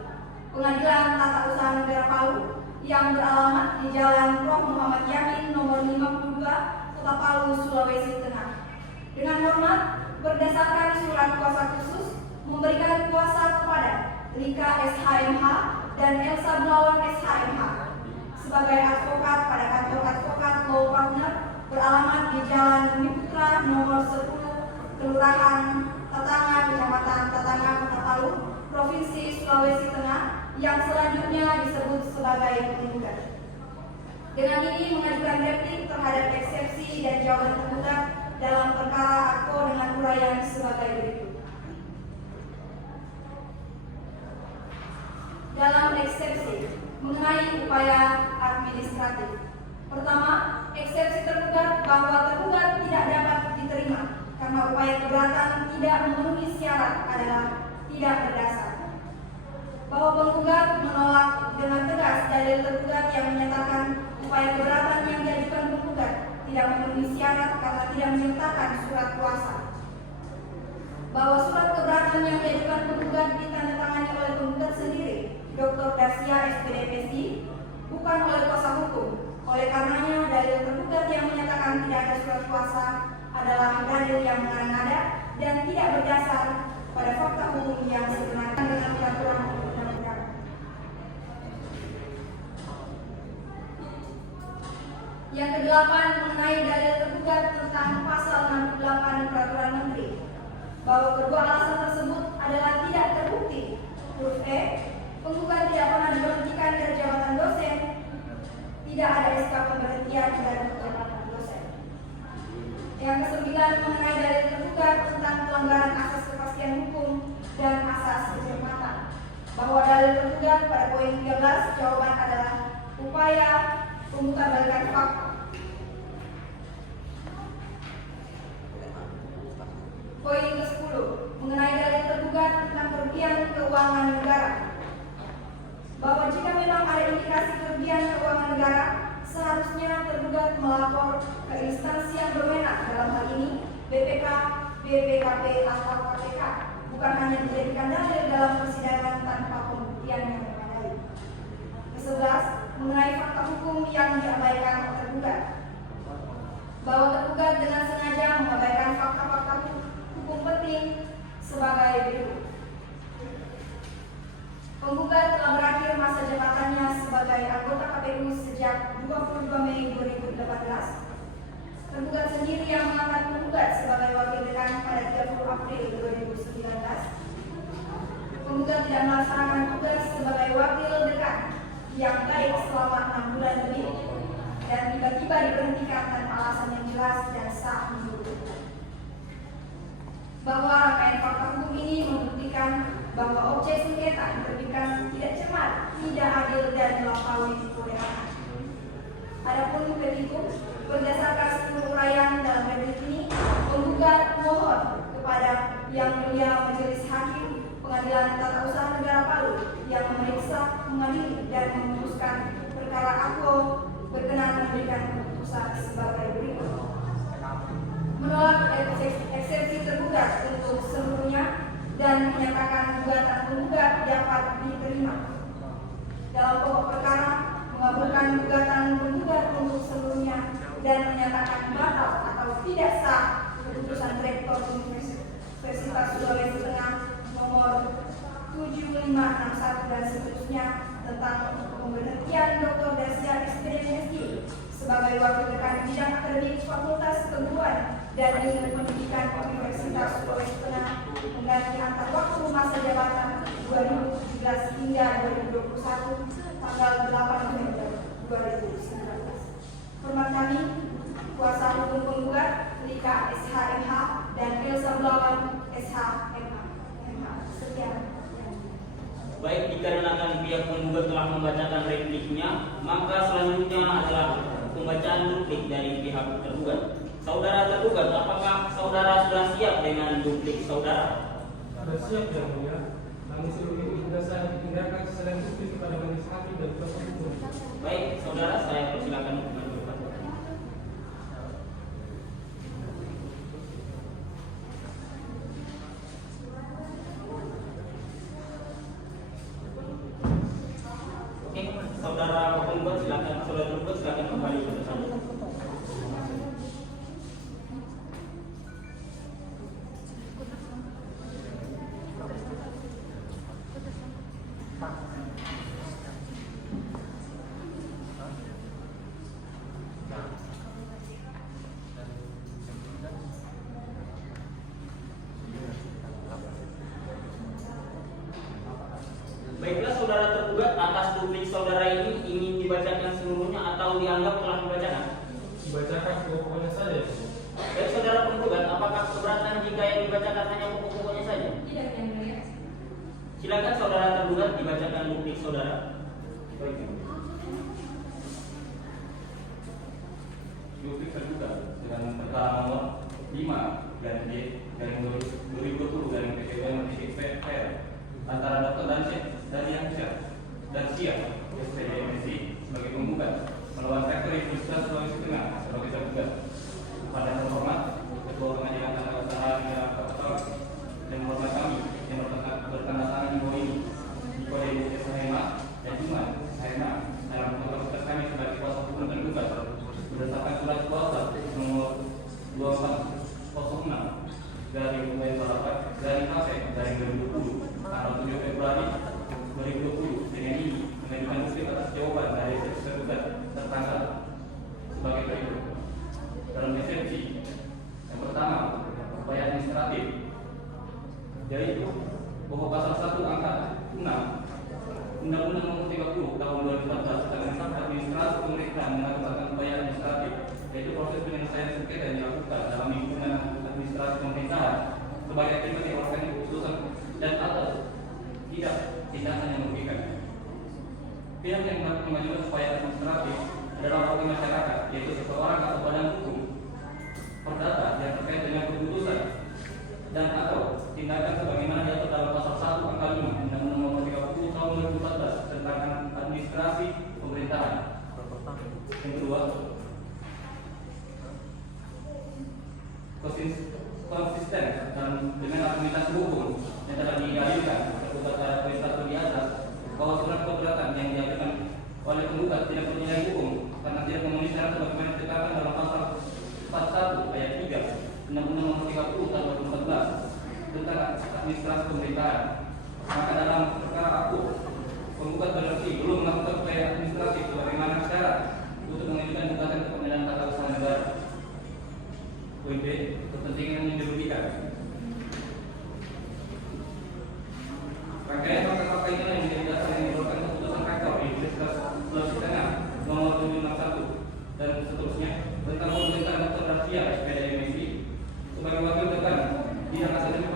Pengadilan Tata Usaha Negara Palu yang beralamat di Jalan Prof. Muhammad Yamin nomor 52, Kota Palu, Sulawesi Tengah. Dengan hormat, berdasarkan surat kuasa khusus memberikan kuasa kepada Rika SHMH dan Elsa Blawan SHMH sebagai advokat pada kantor advokat law partner beralamat di Jalan Bumi Putra nomor 10, Kelurahan Tatangan, Kecamatan Tatangan, Kota Palu, Provinsi Sulawesi Tengah yang selanjutnya disebut sebagai penggugat. Dengan ini mengajukan replik terhadap eksepsi dan jawaban penggugat dalam perkara akto dengan uraian sebagai berikut. Dalam eksepsi mengenai upaya administratif. Pertama, eksepsi tergugat bahwa tergugat tidak dapat diterima karena upaya keberatan tidak memenuhi syarat adalah tidak berdasar. Bahwa penggugat menolak dengan tegas dalil tergugat yang menyatakan upaya keberatan yang diajukan penggugat tidak memenuhi syarat karena tidak menyertakan surat kuasa. Bahwa surat keberatan yang diajukan penggugat ditandatangani oleh penggugat sendiri, Dr. Darsia SPDPC, bukan oleh kuasa hukum. Oleh karenanya, dalil tergugat yang menyatakan tidak ada surat kuasa adalah dalil yang mengada-ngada dan tidak berdasar pada fakta hukum yang sebenarnya dengan peraturan undang-undang. Yang kedelapan, mengenai dalil tergugat tentang pasal 68 Peraturan Menteri, bahwa kedua alasan tersebut adalah tidak terbukti. Huruf E, penggugat tidak pernah diberhentikan dari jabatan dosen, tidak ada SK pemberhentian dari jabatan dosen. Yang kesembilan, mengenai dalil tergugat tentang pelanggaran asas kepastian hukum dan asas kecermatan, bahwa dalil tergugat pada poin 13 jawaban adalah upaya pembukabalikan fakta. Poin ke-10, mengenai dalil tergugat tentang kerugian keuangan negara, bahwa jika memang ada indikasi kerugian keuangan negara, seharusnya tergugat melapor ke instansi yang berwenang, dalam hal ini BPK, BPKP atau KPK, bukan hanya dijadikan dalil dalam persidangan tanpa pembuktian yang memadai. Ke-11, mengenai fakta hukum yang diabaikan tergugat, bahwa tergugat dengan sengaja mengabaikan fakta-fakta hukum penting sebagai berikut. Penggugat telah berakhir masa jabatannya sebagai anggota KPU sejak 22 Mei 2018. Tergugat sendiri yang mengangkat penggugat sebagai wakil dekan pada 30 April 2019. Penggugat tidak melaksanakan tugas sebagai wakil dekan yang baik selama 6 bulan lebih dan tiba-tiba diberhentikan tanpa alasan yang jelas dan sah menurut. bahwa rangkaian fakta hukum ini membuktikan bahwa objek sengketa diterbitkan tidak cermat, tidak adil, dan melampaui kewenangan. Adapun petitum berdasarkan seluruh uraian dalam replik ini, penggugat mohon kepada Yang Mulia Majelis Hakim Pengadilan Tata Usaha Negara Palu yang memeriksa, mengadili, dan memutuskan perkara aku berkenan memberikan keputusan sebagai berikut: menolak eksepsi tergugat untuk seluruhnya dan menyatakan gugatan penggugat dapat diterima. Dalam pokok perkara, mengabulkan gugatan penggugat untuk seluruhnya dan menyatakan batal atau tidak sah keputusan Rektor Universitas Sulawesi Tengah nomor 7561 dan seterusnya tentang pemberhentian Dr. Dasya SPDMSI sebagai wakil dekan bidang akademik Fakultas Keguruan dan Ilmu Pendidikan Universitas Sulawesi Tengah mengganti antar waktu masa jabatan 2017 hingga 2021 tanggal 8 November 2019. Hormat kami, kuasa hukum penggugat Lika SHMH dan Elsa Bulawan SHMH. Sekian. Baik, dikarenakan pihak penggugat telah membacakan repliknya, maka selanjutnya adalah pembacaan duplik dari pihak tergugat. Saudara tergugat, apakah saudara sudah siap dengan duplik saudara? Sudah siap Yang Mulia. Namun seluruh ini sudah saya ditinggalkan selain bukti kepada majelis hakim dan kuasa hukum. Baik, saudara, saya persilakan untuk berdebat. Oke, saudara penggugat silakan, saudara tergugat silakan kembali ke depan. Baiklah, saudara tergugat, atas duplik saudara ini ingin dibacakan seluruhnya atau dianggap telah dibacakan? Dibacakan pokok-pokoknya saja. Baik, saudara penggugat, apakah keberatan jika yang dibacakan hanya pokok-pokoknya saja? Tidak, Yang Mulia. Silakan saudara tergugat dibacakan duplik saudara. Baik. Duplik tergugat dengan perkara nomor 5 dan D dari 2020 dari PTW/PR antara Dr. Dasya SPDMSI sebagai penggugat melawan Rektor Universitas Sulawesi Tengah sebagai tergugat. Pada terhormat Ketua Pengadilan Tata Usaha Negara Palu dan hormat kami yang bertanda tangan di bawah ini di Kode SHMA dan Jumat SHMA dalam kapasitas kami sebagai kuasa hukum tergugat berdasarkan surat kuasa nomor 2406 dari dari KP dari 2020 tanggal 7 Februari 2020 dengan ini mengajukan bukti atas jawaban dari tergugat tersangka sebagai berikut. Dalam eksepsi yang pertama, upaya administratif, yaitu bahwa pasal 1 angka 6 Undang-Undang Nomor 30 Tahun 2014 tentang administrasi pemerintahan mengakibatkan upaya administratif, yaitu proses penyelesaian sengketa yang dilakukan dalam lingkungan administrasi pemerintahan sebagai akibat yang melakukan keputusan dan atas tidak tindakan yang merugikan. Pihak yang mengajukan upaya administratif adalah wakil masyarakat, yaitu seseorang atau badan hukum perdata yang terkait dengan keputusan dan atau tindakan sebagaimana diatur dalam pasal 1 angka 5 Undang-Undang Nomor 30 Tahun 2014 tentang administrasi pemerintahan. Yang kedua, konsisten dan dengan aktivitas hukum yang telah didalilkan tergugat pada peristiwa di atas bahwa surat keberatan yang diajukan oleh penggugat tidak bernilai hukum karena tidak memenuhi syarat sebagaimana ditetapkan dalam pasal 41 ayat 3 Undang-Undang Nomor 30 Tahun 2014 tentang administrasi pemerintahan. Maka dalam perkara aku, penggugat berarti belum melakukan upaya administrasi sebagaimana syarat untuk mengajukan gugatan ke Pengadilan Tata Usaha Negara. Poin B, kepentingan yang dirugikan. Rangkaian fakta-fakta ini yang menjadi dasar yang dikeluarkan keputusan Rektor Universitas Sulawesi Tengah nomor 761 dan seterusnya tentang pemerintahan Dr. Dasya SPDMSI sebagai wakil dekan bidang akademik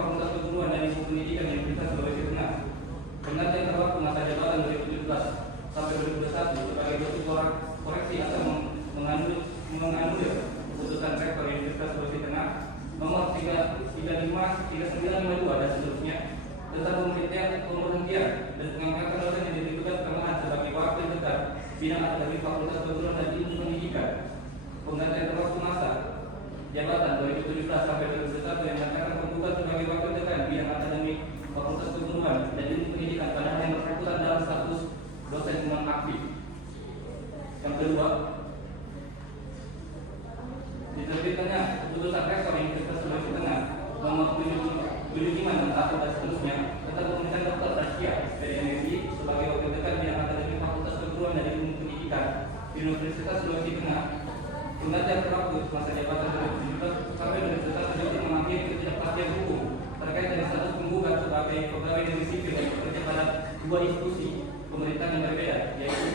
Fakultas Keguruan dan Ilmu Pendidikan. Penggantian terwaktu masa jabatan 2017 sampai 2021 yang mengatakan penggugat sebagai wakil dekan bidang akademik Fakultas Keguruan dan Ilmu Pendidikan padahal yang bersangkutan dalam status dosen non aktif. Yang kedua, diterbitkannya keputusan rektor Universitas Sulawesi Tengah nomor 7561 dan seterusnya tentang pemerintahan Dr. Rasya SPDMSI sebagai wakil dekan bidang akademik Fakultas Keguruan dan Ilmu Pendidikan di Universitas Sulawesi Tengah. Penggantian terwaktu masa jabatan 2017 sampai 2021 juga mengakhiri ketidakpastian hukum terkait dengan status penggugat sebagai pegawai negeri sipil yang bekerja pada dua institusi pemerintahan yang berbeda, yaitu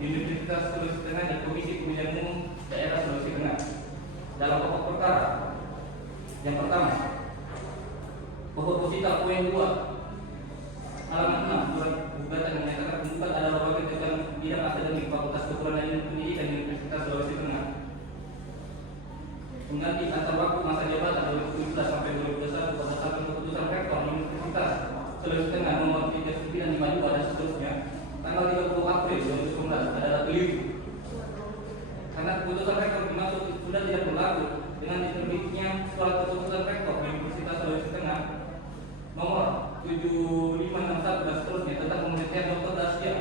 di Universitas Sulawesi Tengah dan Komisi Pemilihan Umum Daerah Sulawesi Tengah. Dalam pokok perkara, yang pertama, pokok posita poin 2 halaman 6 surat gugatan yang menyatakan penggugat adalah wakil dekan bidang akademik Fakultas Keguruan dan Ilmu Pendidikan di Universitas Sulawesi Tengah. Mengganti antar waktu masa jabatan 2017 sampai 2021 berdasarkan keputusan rektor Universitas Sulawesi Tengah nomor 3952 dan seterusnya tanggal 30 April 2019 adalah keliru. Karena keputusan rektor dimaksud sudah tidak berlaku dengan diterbitnya surat keputusan rektor Universitas Sulawesi Tengah nomor 7561 dan seterusnya tentang pemberhentian Dr. Dasya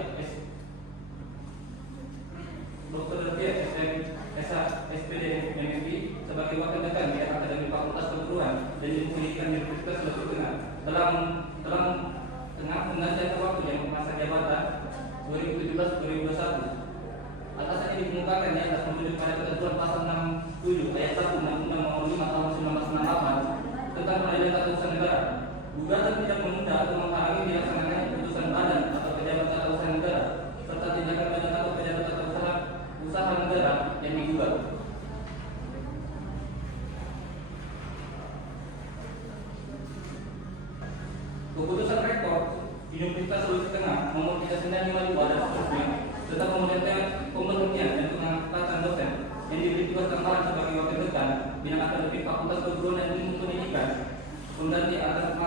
SPD MSI sebagai wakil dekan bidang akademik Fakultas Keguruan dan Ilmu Pendidikan Universitas Sulawesi Tengah dalam tengah penggantian waktu yang masa jabatan 2017-2021. Atasan ini dikemukakan di atas merujuk pada ketentuan pasal 67 ayat 1 Undang-Undang Nomor 5 Tahun 1998 tentang peradilan tata usaha negara. Gugatan tidak menunda atau menghalangi dilaksanakannya keputusan badan atau pejabat tata usaha negara serta tindakan badan atau pejabat tata usaha negara yang digugat. Keputusan rektor Universitas Sulawesi Tengah nomor 3952 dan seterusnya tentang pemberhentian dan pengangkatan dosen yang diberi tugas tambahan sebagai wakil dekan bidang akademik Fakultas Keguruan dan Ilmu Pendidikan. Pengganti antar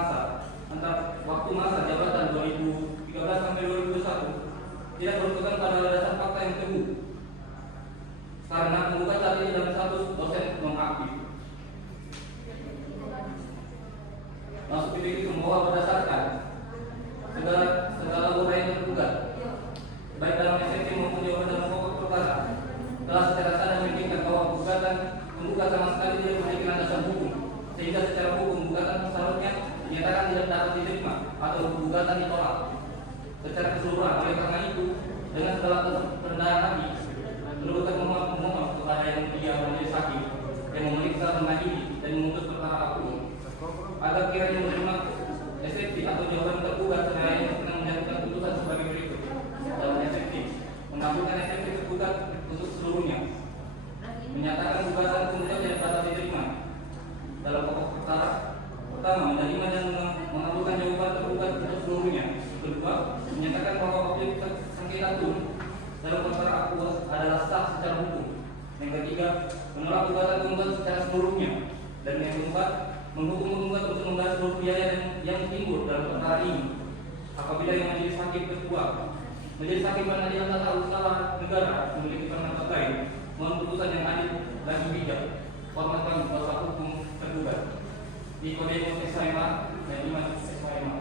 waktu masa jabatan 2013 sampai 2021 tidak berpegang pada dasar fakta yang teguh karena penggugat saat ini dalam status dosen non aktif. Maksud itu bahwa berdasarkan segala uraian tergugat baik dalam SMC maupun jawaban dalam pokok perkara telah secara sadar meyakinkan bahwa penggugat sama sekali tidak memiliki landasan hukum sehingga secara hukum gugatan seharusnya dinyatakan tidak dapat diterima atau gugatan ditolak secara keseluruhan. Oleh karena itu, dengan segala kerendahan hati, tergugat memohon kepada yang mulia majelis hakim yang memeriksa, mengadili dan memutus perkara hukum agar kiranya menerima SFT atau jawaban tergugat seraya yang sedang menjatuhkan putusan sebagai berikut. Dalam SFT, mengabulkan SFT tergugat untuk seluruhnya, menyatakan gugatan penggugat tidak dapat diterima. Dalam pokok perkara, pertama, menerima dan mengabulkan jawaban tergugat untuk seluruhnya. Kedua, menyatakan bahwa objek sengketa pun dalam perkara akuas adalah sah secara hukum. Yang ketiga, menolak gugatan penggugat secara seluruhnya. Dan yang keempat, menghukum penggugat untuk membayar seluruh biaya yang timbul dalam perkara ini. Apabila yang majelis hakim ketua, majelis hakim pengadilan tata usaha negara memiliki pendapat lain, mohon putusan yang adil dan bijak. Hormatkan kuasa hukum tergugat. Nikodemus SMA dan Dimas SMA.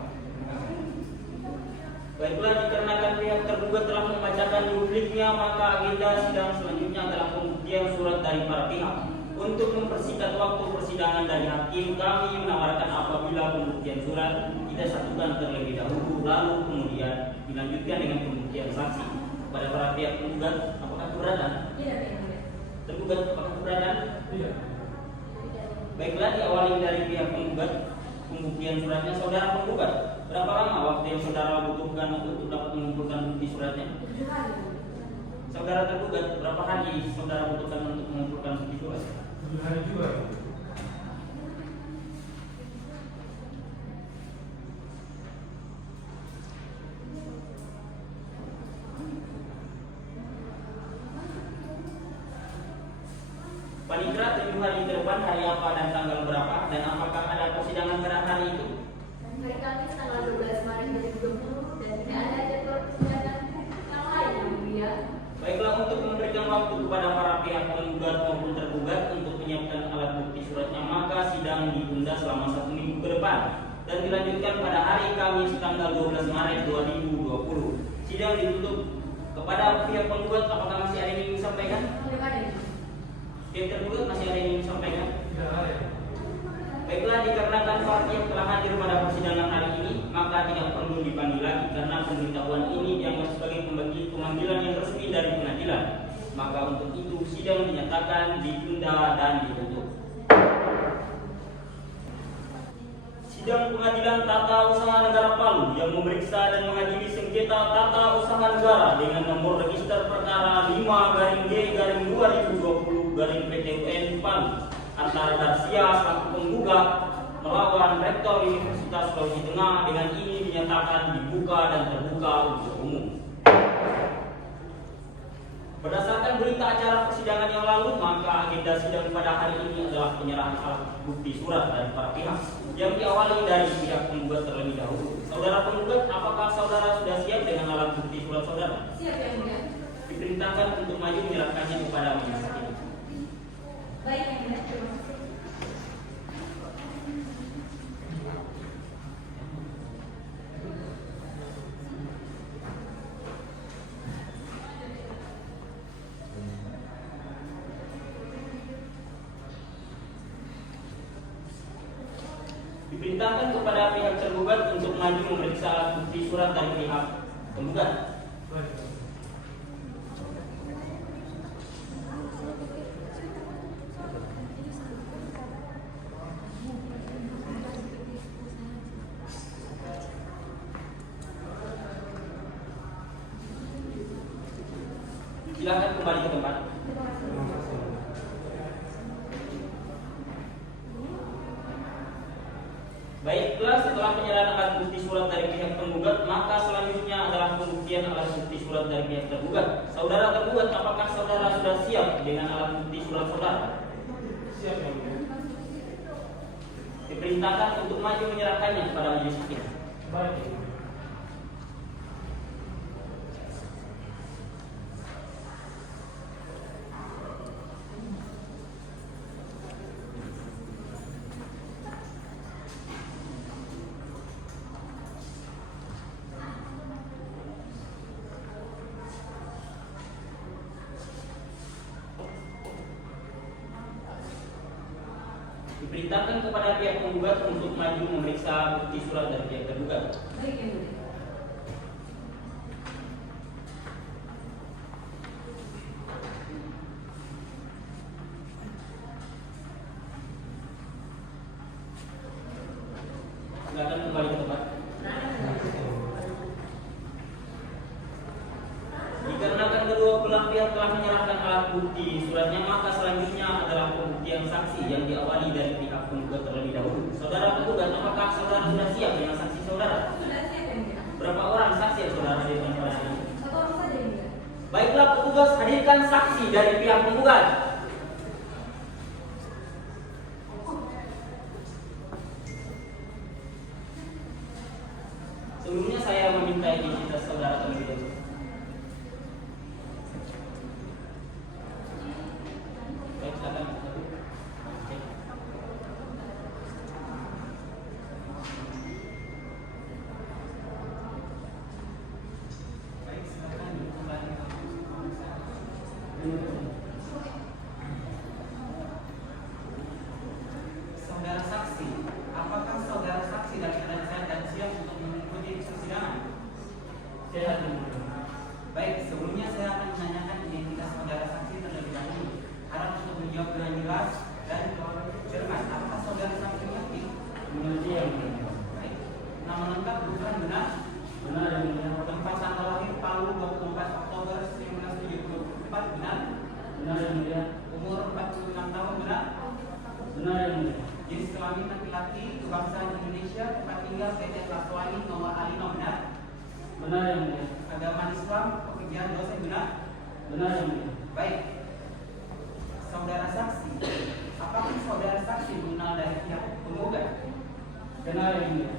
Baiklah, dikarenakan pihak tergugat telah membacakan dupliknya, maka agenda sidang selanjutnya adalah pembuktian surat dari para pihak. Untuk mempersingkat waktu persidangan dari hakim, kami menawarkan apabila pembuktian surat kita satukan terlebih dahulu, lalu kemudian dilanjutkan dengan pembuktian saksi. Pada para pihak tergugat, apakah keberatan? Tidak. Tergugat, apakah keberatan? Tidak. Baiklah, diawali dari pihak penggugat. Pembuktian suratnya, saudara penggugat, berapa lama waktu yang saudara butuhkan untuk dapat mengumpulkan bukti suratnya? 7 hari. Saudara tergugat, berapa hari saudara butuhkan untuk mengumpulkan bukti surat? 7 hari juga. Panitra 7 hari ke depan hari apa dan tanggal berapa, dan apakah ada persidangan pada hari itu? Hari Kamis tanggal 12 Maret 2020 dan tidak ada jadwal persidangan yang lain yang mulia. Baiklah, untuk penggugat maupun tergugat untuk menyiapkan alat bukti suratnya, maka sidang ditunda selama 1 minggu ke depan dan dilanjutkan pada hari Kamis tanggal 12 Maret 2020. Sidang ditutup. Kepada pihak penggugat, apakah masih ada yang ingin disampaikan? Pihak tergugat masih ada yang ingin disampaikan? Baiklah, dikarenakan para pihak telah hadir pada persidangan hari ini, maka tidak perlu dipanggil lagi karena pemberitahuan ini dianggap sebagai pemanggilan yang resmi dari pengadilan. Maka untuk itu sidang dinyatakan ditunda dan ditutup. Sidang Pengadilan Tata Usaha Negara Palu yang memeriksa dan mengadili sengketa tata usaha negara dengan nomor register perkara 5-G-2020-PT UN Palu antara Darsia selaku penggugat melawan Rektor Universitas Sulawesi Tengah dengan ini dinyatakan dibuka dan terbuka untuk umum. Berdasarkan berita acara persidangan yang lalu, maka agenda sidang pada hari ini adalah penyerahan alat bukti surat dari para pihak yang diawali dari pihak penggugat terlebih dahulu. Saudara penggugat, apakah saudara sudah siap dengan alat bukti surat saudara? Siap yang mulia. Diperintahkan untuk maju menyerahkannya kepada majelis hakim. Baik yang mulia, terima kasih. Diperintahkan kepada pihak tergugat untuk maju memeriksa alat bukti surat dari pihak penggugat. Silakan kembali ke tempat. Baiklah, setelah penyerahan alat bukti surat dari pihak penggugat, maka selanjutnya adalah pembuktian alat bukti surat dari pihak tergugat. Saudara tergugat, apakah saudara sudah siap dengan alat bukti surat saudara? Siap yang mulia. Diperintahkan untuk maju menyerahkannya kepada majelis hakim. Baik. Diperintahkan kepada pihak penggugat untuk maju memeriksa bukti surat dari pihak tergugat. Baik yang mulia. Silakan kembali ke tempat. Dikarenakan kedua belah pihak telah menyerahkan alat bukti suratnya, maka selanjutnya adalah pembuktian saksi yang diawali dari pihak penggugat terlebih dahulu. Saudara penggugat, apakah saudara sudah siap dengan saksi saudara? Sudah siap yang mulia. Berapa orang saksi yang saudara hadirkan pada hari ini? 1 orang saja yang mulia. Baiklah, petugas hadirkan saksi dari pihak penggugat. Sebelumnya saya meminta identitas saudara terlebih dahulu. Baik, silakan. Cek. Baik, silakan kembali ke pemeriksaan. Saudara saksi, apakah saudara saksi dari Darsia dan siap untuk mengikuti persidangan? Siap yang mulia. Baik, sebelumnya saya akan menanyakan identitas saudara saksi terlebih dahulu. Harap untuk menjawab dengan jelas dan cermat. Apakah saudara saksi mengerti? Mengerti yang mulia. Baik. Nama lengkap bukan benar? Benar yang mulia. Tempat tanggal lahir Palu 24 Oktober 1974 benar? Benar yang mulia. Umur 46 tahun benar? Benar yang mulia. Jenis kelamin laki-laki, kebangsaan Indonesia, tempat tinggal PT Laswani nomor Alino benar? Benar yang mulia. Agama Islam, pekerjaan dosen benar? Benar yang mulia. Baik. Saudara saksi, apakah saudara saksi mengenal dari pihak penggugat? Benar yang mulia.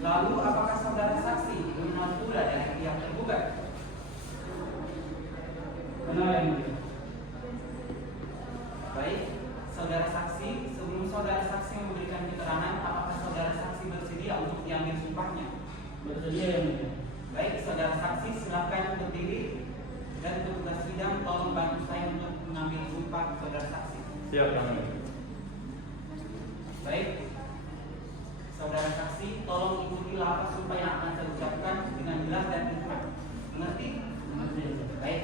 Lalu apakah saudara saksi mengenal pula dari pihak tergugat? Benar yang mulia. Bersedia yang mulia. Baik, saudara saksi silakan berdiri dan petugas sidang tolong bantu saya untuk mengambil sumpah saudara saksi. Siap yang mulia. Baik, saudara saksi tolong ikuti lafaz sumpah yang akan saya ucapkan dengan jelas dan ikhlas. Mengerti? Baik.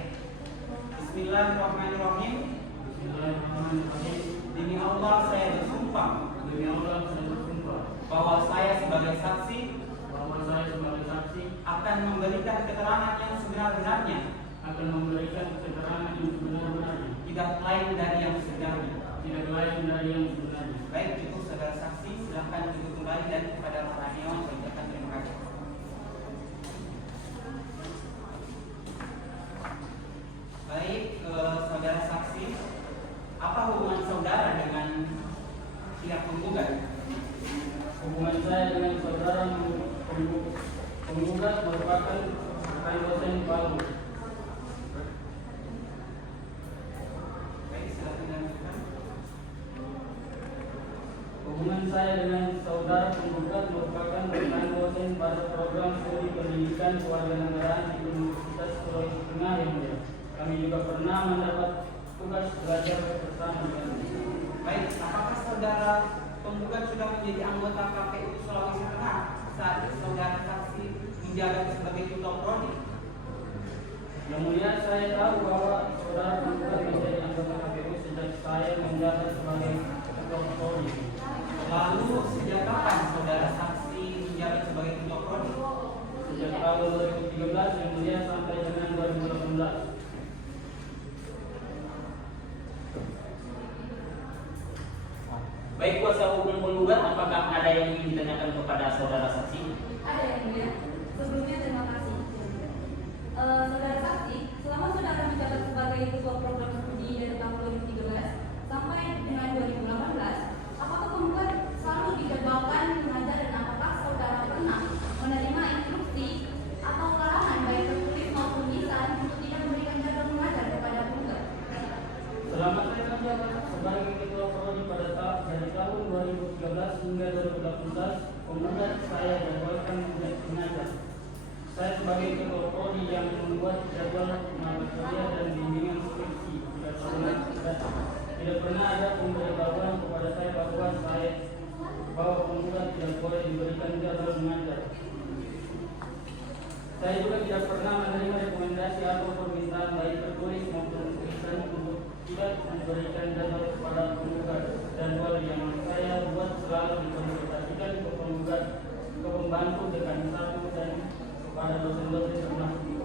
Bismillahirrahmanirrahim. Bismillahirrahmanirrahim. Demi Allah saya bersumpah Demi Allah saya bersumpah bahwa saya sebagai saksi bahwa saya sebagai saksi akan memberikan keterangan yang sebenar-benarnya, akan memberikan keterangan yang sebenar-benarnya, tidak lain dari yang sebenarnya. tidak lain dari yang sebenarnya. Baik, cukup saudara saksi, silakan duduk kembali dan kepada para dewan saya ucapkan terima kasih. Baik, saudara saksi, apa hubungan saudara dengan pihak penggugat? Hubungan saya dengan saudara penggugat merupakan rekan dosen Palu. Baik, silakan lanjutkan. Hubungan saya dengan saudara penggugat merupakan rekan dosen pada program studi pendidikan kewarganegaraan di Universitas Sulawesi Tengah yang mulia. Kami juga pernah mendapat tugas belajar bersama dengan Baik, apakah saudara penggugat sudah menjadi anggota KPU Sulawesi Tengah saat saudara saksi menjabat sebagai tutor prodi? Yang mulia, saya tahu bahwa saudara penggugat menjadi anggota KPU sejak saya menjabat sebagai ketua prodi. Lalu sejak kapan saudara saksi menjabat sebagai tutor prodi? Sejak tahun 2013 yang mulia sampai dengan 2018. Baik, kuasa hukum penggugat, apakah ada yang ingin ditanyakan kepada saudara saksi? Ada yang mulia. Sebelumnya terima kasih. Saudara saksi, selama saudara menjabat sebagai ketua program studi dari tahun 2013 sampai dengan 2018, apakah penggugat selalu dijadwalkan mengajar dan apakah saudara pernah menerima instruksi atau larangan baik tertulis maupun lisan untuk tidak memberikan jadwal mengajar kepada penggugat? Selama saya menjabat sebagai ketua prodi pada dari tahun 2013 hingga 2018, penggugat saya jadwalkan mengajar. Saya sebagai ketua prodi yang membuat jadwal mata kuliah dan bimbingan skripsi tidak pernah ada pemberitahuan kepada saya bahwa penggugat tidak boleh diberikan jadwal mengajar. Saya juga tidak pernah menerima rekomendasi atau permintaan baik tertulis maupun tulisan untuk tidak memberikan jadwal kepada penggugat. Jadwal yang saya buat selalu dikonsultasikan ke penggugat, ke pembantu dekan satu dan kepada dosen-dosen termasuk ibu.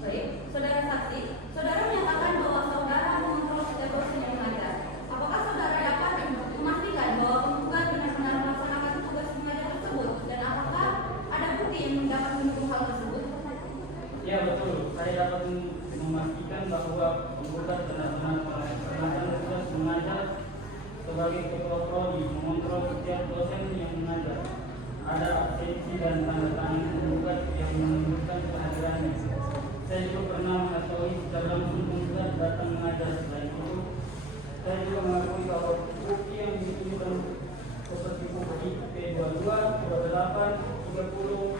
Baik, saudara saksi, saudara menyatakan bahwa saudara mengontrol setiap dosen yang mengajar. Apakah saudara dapat memastikan bahwa penggugat benar-benar melaksanakan tugas mengajar tersebut dan apakah ada bukti yang dapat mendukung hal tersebut? Ya betul, saya dapat memastikan bahwa penggugat benar-benar melaksanakan tugas mengajar sebagai ketua prodi, mengontrol setiap dosen yang mengajar. Ada absensi dan tanda tangan penggugat yang menunjukkan kehadirannya. Saya juga pernah mengetahui secara langsung penggugat datang mengajar. Selain itu, saya juga mengakui bahwa bukti yang ditunjukkan seperti bukti P22, 28, 30,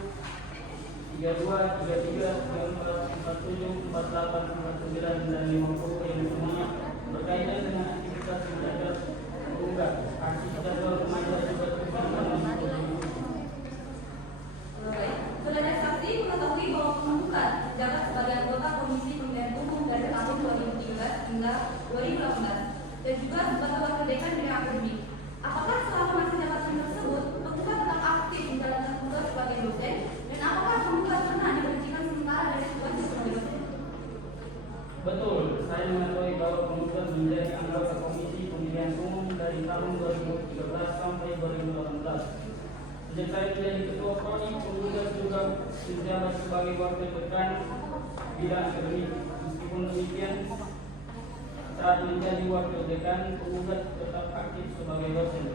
32, 33, 34, 47, 48, 49, dan 50 yang semuanya berkaitan dengan aktivitas mengajar penggugat. Aksi jadwal mengajar juga terkait. Saudara saksi mengetahui bahwa penggugat jabat sebagai anggota Komisi Pemilihan Umum dari tahun 2013 hingga 2018 dan juga sebagai wakil dekan bidang akademik. Apakah selama masa jabatan tersebut penggugat tetap aktif menjalankan tugas sebagai dosen dan apakah penggugat pernah diberhentikan sementara dari tugasnya sebagai dosen? Betul, saya mengetahui bahwa penggugat menjadi anggota Komisi Pemilihan Umum dari tahun 2013 sampai 2018. Sejak saya menjadi ketua prodi, penggugat juga menjabat sebagai wakil dekan bidang akademik. Meskipun demikian, saat menjadi wakil dekan, penggugat tetap aktif sebagai dosen.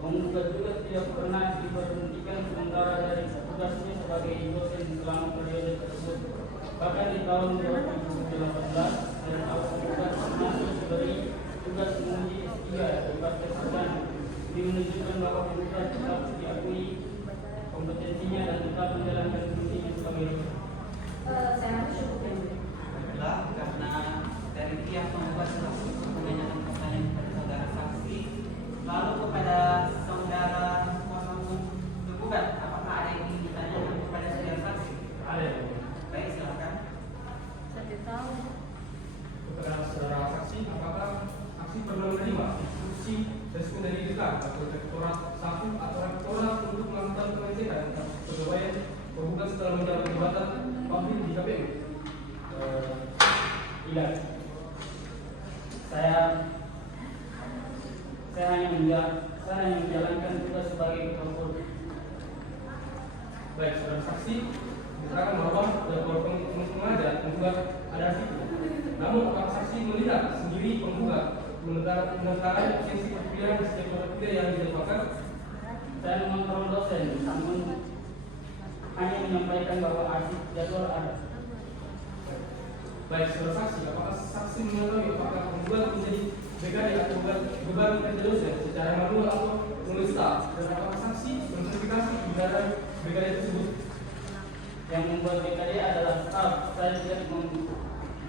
Penggugat juga tidak pernah diberhentikan sementara dari tugasnya sebagai dosen selama periode tersebut. Bahkan di tahun 2018, dari awal penggugat masih diberi tugas menguji S3 di Fakultas Sarjana. Ini menunjukkan bahwa penggugat tetap diakui kompetensinya dan tetap Kepada saudara saksi, apakah saksi pernah menerima instruksi resmi dari DKM atau Rektorat 1 atau Rektorat untuk melakukan pengecekan kepegawaian penggugat setelah menjabat jabatan wakil di KPU? Tidak. Saya hanya menjalankan tugas sebagai ketua KPU. Baik, saudara saksi, diterangkan bahwa jadwal pengajar penggugat ada situ. Namun, apakah saksi melihat sendiri penggugat menentang esensi perkuliahan di setiap perkuliahan yang dijadwalkan? Saya mengontrol dosen, namun hanya menyampaikan bahwa arsip jadwal ada. Baik, saudara saksi, apakah saksi mengetahui apakah penggugat menjadi BKD atau beban kerja dosen secara manual atau menulis staff? Dan apakah saksi mensertifikasi ibadah BKD tersebut? Yang membuat BKD adalah staff. Saya tidak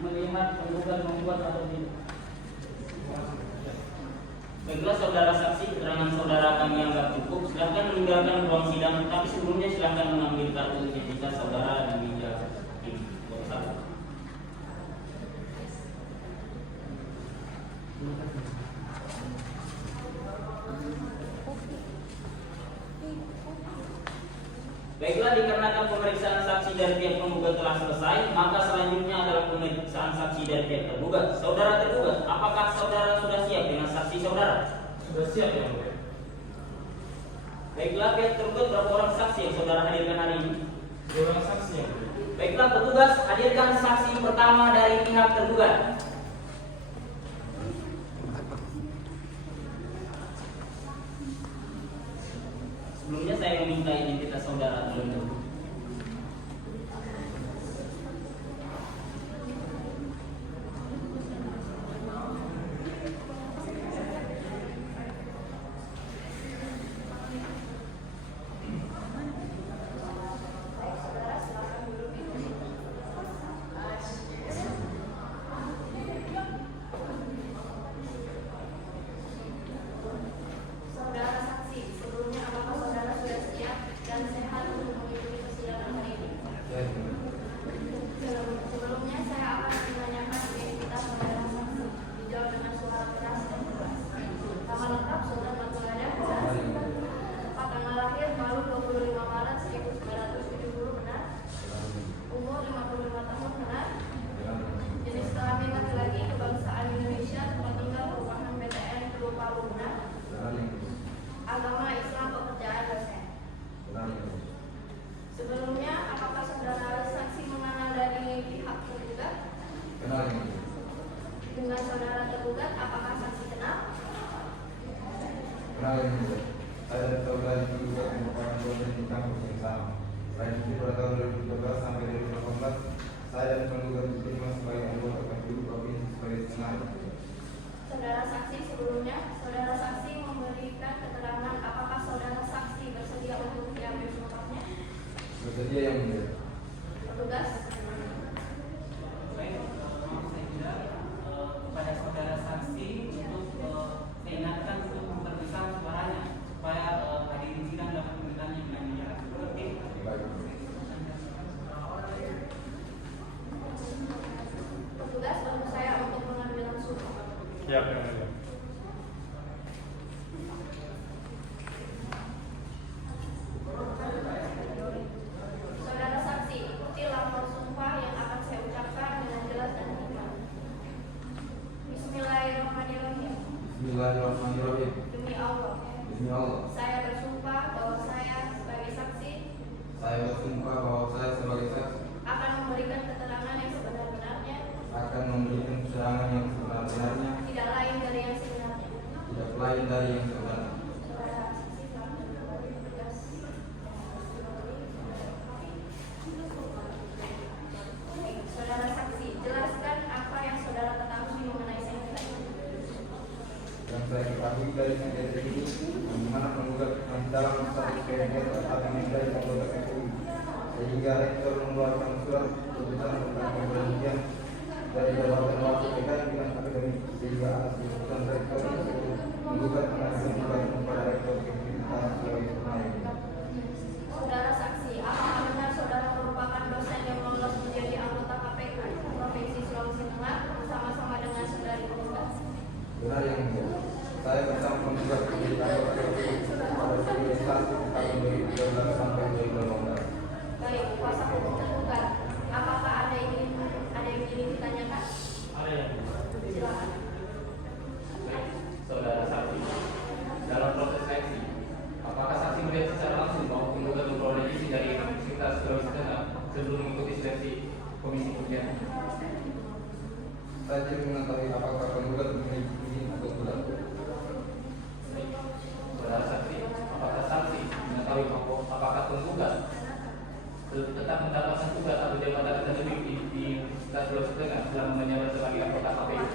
melihat penggugat membuat atau tidak. Baiklah saudara saksi, keterangan saudara kami anggap cukup. Silakan meninggalkan ruang sidang, tapi sebelumnya silakan mengambil kartu identitas saudara di meja ini. Baiklah, dikarenakan pemeriksaan saksi dari pihak penggugat telah selesai, maka selanjutnya adalah pemeriksaan saksi dari pihak tergugat. Saudara tergugat, apakah saudara sudah siap dengan saksi saudara? Sudah siap ya, Mulia? Baiklah, pihak tergugat berapa orang saksi yang saudara hadirkan hari ini? 2 orang saksi ya, Mulia. Baiklah, petugas hadirkan saksi pertama dari pihak tergugat. Sebelumnya saya meminta identitas saudara terlebih dahulu. Saudara saksi, sebelumnya apakah saudara sudah siap dan sehat untuk mengikuti persidangan hari ini? Sebelumnya saya akan menanyakan identitas saudara saksi. Dijawab dengan suara keras dan jelas. Nama lengkap Sultan Matulada. Tempat tanggal lahir Palu 25 Maret 1970 benar. Umur 55 tahun benar. Jenis kelamin laki-laki, kebangsaan Indonesia, tempat tinggal perumahan PTN Pulau Palu benar. Agama Islam, pekerjaan dosen. Sebelumnya, apakah saudara saksi mengenal dari pihak tergugat? Dengan saudara tergugat, apakah saksi kenal? Saya dan saudara juga merupakan dosen di kampus yang sama. Selain itu pada tahun 2012 sampai 2018, saya dan penggugat diterima sebagai anggota KPU Provinsi Sulawesi Tengah. Saudara saksi sebelumnya, saudara saksi memberikan keterangan apakah saudara saksi bersedia untuk diambil sumpahnya? Bersedia yang mulia. Petugas, Baik, mau saya juga kepada saudara saksi untuk saya ingatkan untuk memperbesar suaranya supaya hadirin sidang dapat mendengarnya dengan jelas. Oke. petugas bantu saya untuk pengambilan sumpah. Siap ya, Mulia. Saudara saksi, ikuti lapor sumpah yang akan saya ucapkan dengan jelas dan hikmat. Bismillahirrahmanirrahim. Bismillahirrahmanirrahim. Demi Allah, Demi Allah, saya bersumpah bahwa saya sebagai saksi saya bersumpah bahwa saya sebagai saksi akan memberikan keterangan yang sebenar-benarnya, akan memberikan keterangan yang sebenar-benarnya, tidak lain dari yang sebenarnya. tidak lain dari yang sebenarnya. Saudara saksi silakan kembali bertugas. Saudara saksi, jelaskan apa yang saudara ketahui mengenai sengketa ini. Yang saya ketahui dari sengketa ini, di mana penggugat dalam satu sengketa akan menjadi anggota KPU, sehingga rektor mengeluarkan surat keputusan tentang pemberhentian dari jabatan wakil PKN dengan akademik, sehingga atas keputusan rektor tersebut penggugat mengajukan gugatan kepada rektor Universitas Sulawesi Tengah. Saudara saksi, apakah benar saudara merupakan dosen yang lolos menjadi anggota KPU Provinsi Sulawesi Baik, saudara saksi. Dalam proses seleksi, apakah saksi melihat secara langsung bahwa penggugat memperoleh izin dari Universitas Sulawesi Tengah sebelum mengikuti seleksi komisi pemilihan? Saya tidak mengetahui apakah penggugat memiliki izin atau tidak. Baik, saudara saksi, apakah saksi mengetahui bahwa apakah penggugat tetap mendapatkan tugas atau jabatan akademik di Universitas Sulawesi Tengah selama menjabat sebagai anggota KPU?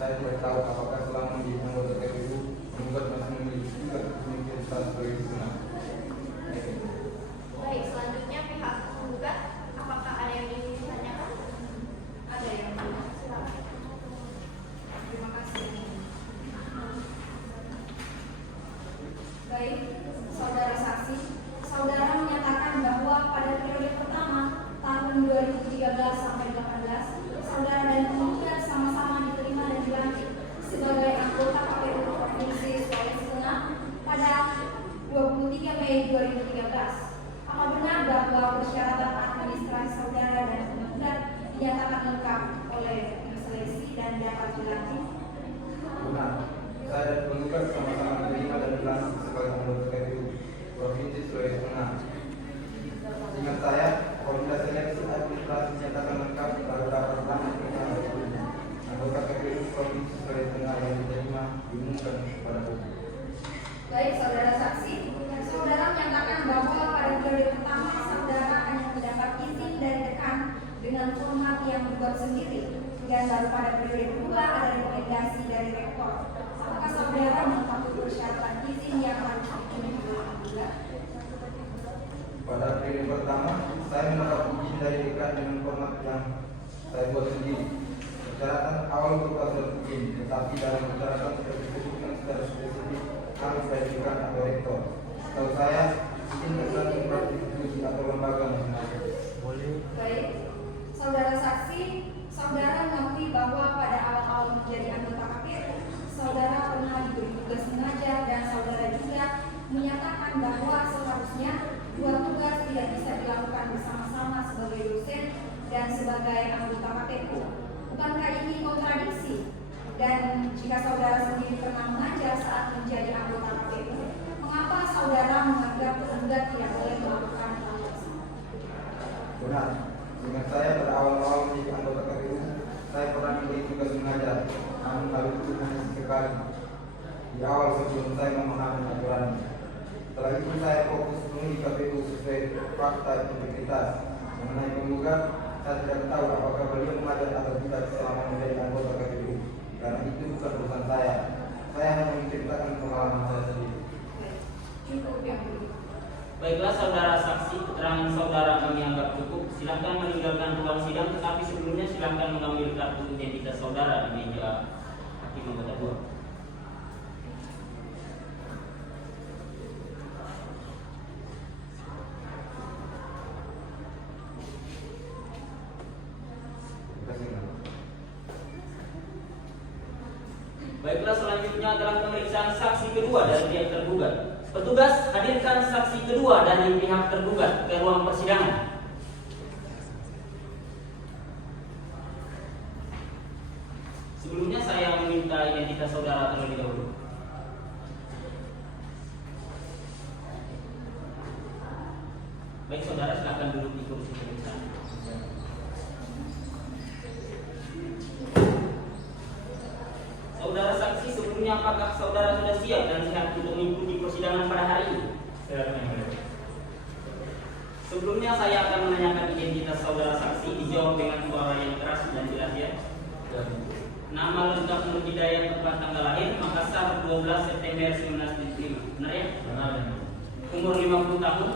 Saya tidak tahu apakah selama menjadi anggota KPU penggugat masih memiliki tugas di Universitas Sulawesi Tengah. Baik, selanjutnya pihak penggugat, apakah ada yang ingin ditanyakan? Ada yang ingin, silakan. Terima kasih. Baik, saudara saksi, saudara menyatakan bahwa pada periode pertama tahun 2013 sampai 18, saudara dan penggugat sama-sama diterima dan dilantik sebagai anggota KPU Provinsi Sulawesi Tengah pada 23 Mei 2013. Apa benar bahwa persyaratan administrasi saudara dan penggugat dinyatakan lengkap oleh tim seleksi dan dapat dilantik? Benar, saya dan penggugat sama-sama diterima dan dilantik sebagai anggota KPU Provinsi Sulawesi Tengah. Ingat saya, formula seleksi administrasi dinyatakan lengkap pada rapat rapat anggota KPU Provinsi Sulawesi Tengah yang diterima diumumkan kepada publik. Baik, saudara saksi, saudara menyatakan bahwa pada periode pertama saudara hanya mendapat izin dari dekan dengan format yang dibuat sendiri, dan baru pada periode kedua ada rekomendasi dari rektor. Apakah saudara melengkapi persyaratan izin yang harus dimiliki oleh penggugat? Pada periode pertama, saya mendapat izin dari dekan dengan format yang saya buat sendiri. Persyaratan awal berupa surat izin, tetapi dalam persyaratan sudah disebutkan secara spesifik harus dari dekan atau rektor. Setahu saya, izin tergantung pada institusi atau lembaga masing-masing. Baik, saudara saksi, saudara mengakui bahwa pada awal-awal menjadi anggota KPU, saudara pernah diberi tugas mengajar dan saudara juga menyatakan bahwa seharusnya dua tugas tidak bisa dilakukan bersama-sama sebagai dosen dan sebagai anggota KPU. Bukankah ini kontradiksi? Dan jika saudara sendiri pernah mengajar saat menjadi anggota KPU, mengapa saudara menganggap penggugat tidak boleh melakukan hal tersebut? Benar, dengan saya pada awal-awal menjadi anggota KPU, saya pernah diberi tugas mengajar, namun hal itu hanya sekali di awal sebelum saya memahami aturan. Setelah itu saya fokus penuh di KPU sesuai fakta integritas. Mengenai penggugat, saya tidak tahu apakah beliau mengajar atau tidak selama menjadi anggota KPU, karena itu bukan urusan saya. Saya hanya menceritakan pengalaman saya sendiri. Cukup yang dulu. Baiklah saudara saksi, keterangan saudara kami anggap cukup. Silakan meninggalkan ruang sidang, tetapi sebelumnya silakan mengambil kartu identitas saudara di meja hakim anggota 2. Baiklah, selanjutnya adalah pemeriksaan saksi kedua dari pihak tergugat. Petugas, hadirkan saksi kedua dari pihak tergugat ke ruang persidangan. Sebelumnya saya meminta identitas saudara terlebih dahulu. Baik saudara, silakan duduk di kursi pemeriksaan. Saudara saksi, sebelumnya apakah saudara sudah siap dan sehat untuk mengikuti persidangan pada hari ini? Sebelumnya saya akan menanyakan identitas saudara saksi, dijawab dengan suara yang keras dan jelas ya. Nama lengkap Nur Hidayat, tempat tanggal lahir Makassar 12 September 1975. Benar ya? Benar. Umur 50 tahun.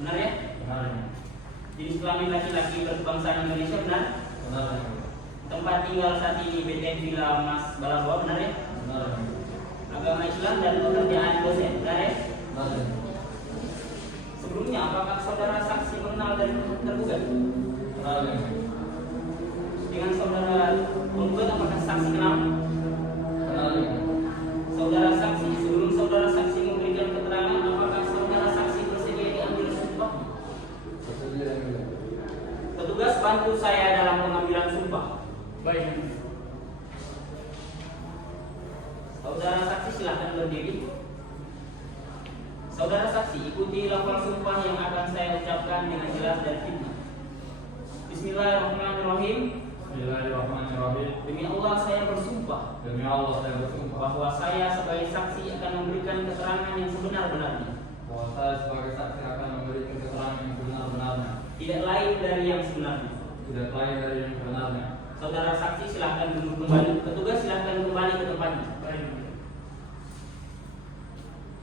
Benar ya? Benar. Jenis kelamin laki-laki berkebangsaan Indonesia. Benar? Benar. Tempat tinggal saat ini BTN Villa Mas Balaroa. Benar ya? Benar. Agama Islam dan pekerjaan dosen. Benar ya? Benar. Sebelumnya apakah saudara saksi mengenal dari tergugat? Benar. Dengan saudara tergugat apakah saksi kenal? Benar. Saudara saksi, sebelum saudara saksi memberikan keterangan, apakah saudara saksi bersedia diambil sumpah? Bersedia. Petugas, bantu saya dalam pengambilan sumpah. Baik. berdiri. Saudara saksi, ikuti lafal sumpah yang akan saya ucapkan dengan jelas dan hikmat. Bismillahirrahmanirrahim. Bismillahirrahmanirrahim. Demi Allah saya bersumpah Demi Allah saya bersumpah bahwa saya sebagai saksi akan memberikan keterangan yang sebenar-benarnya, bahwa saya sebagai saksi akan memberikan keterangan yang benar-benarnya, tidak lain dari yang sebenarnya. tidak lain dari yang sebenarnya. Saudara saksi silahkan duduk kembali. Petugas silahkan kembali ke tempatnya.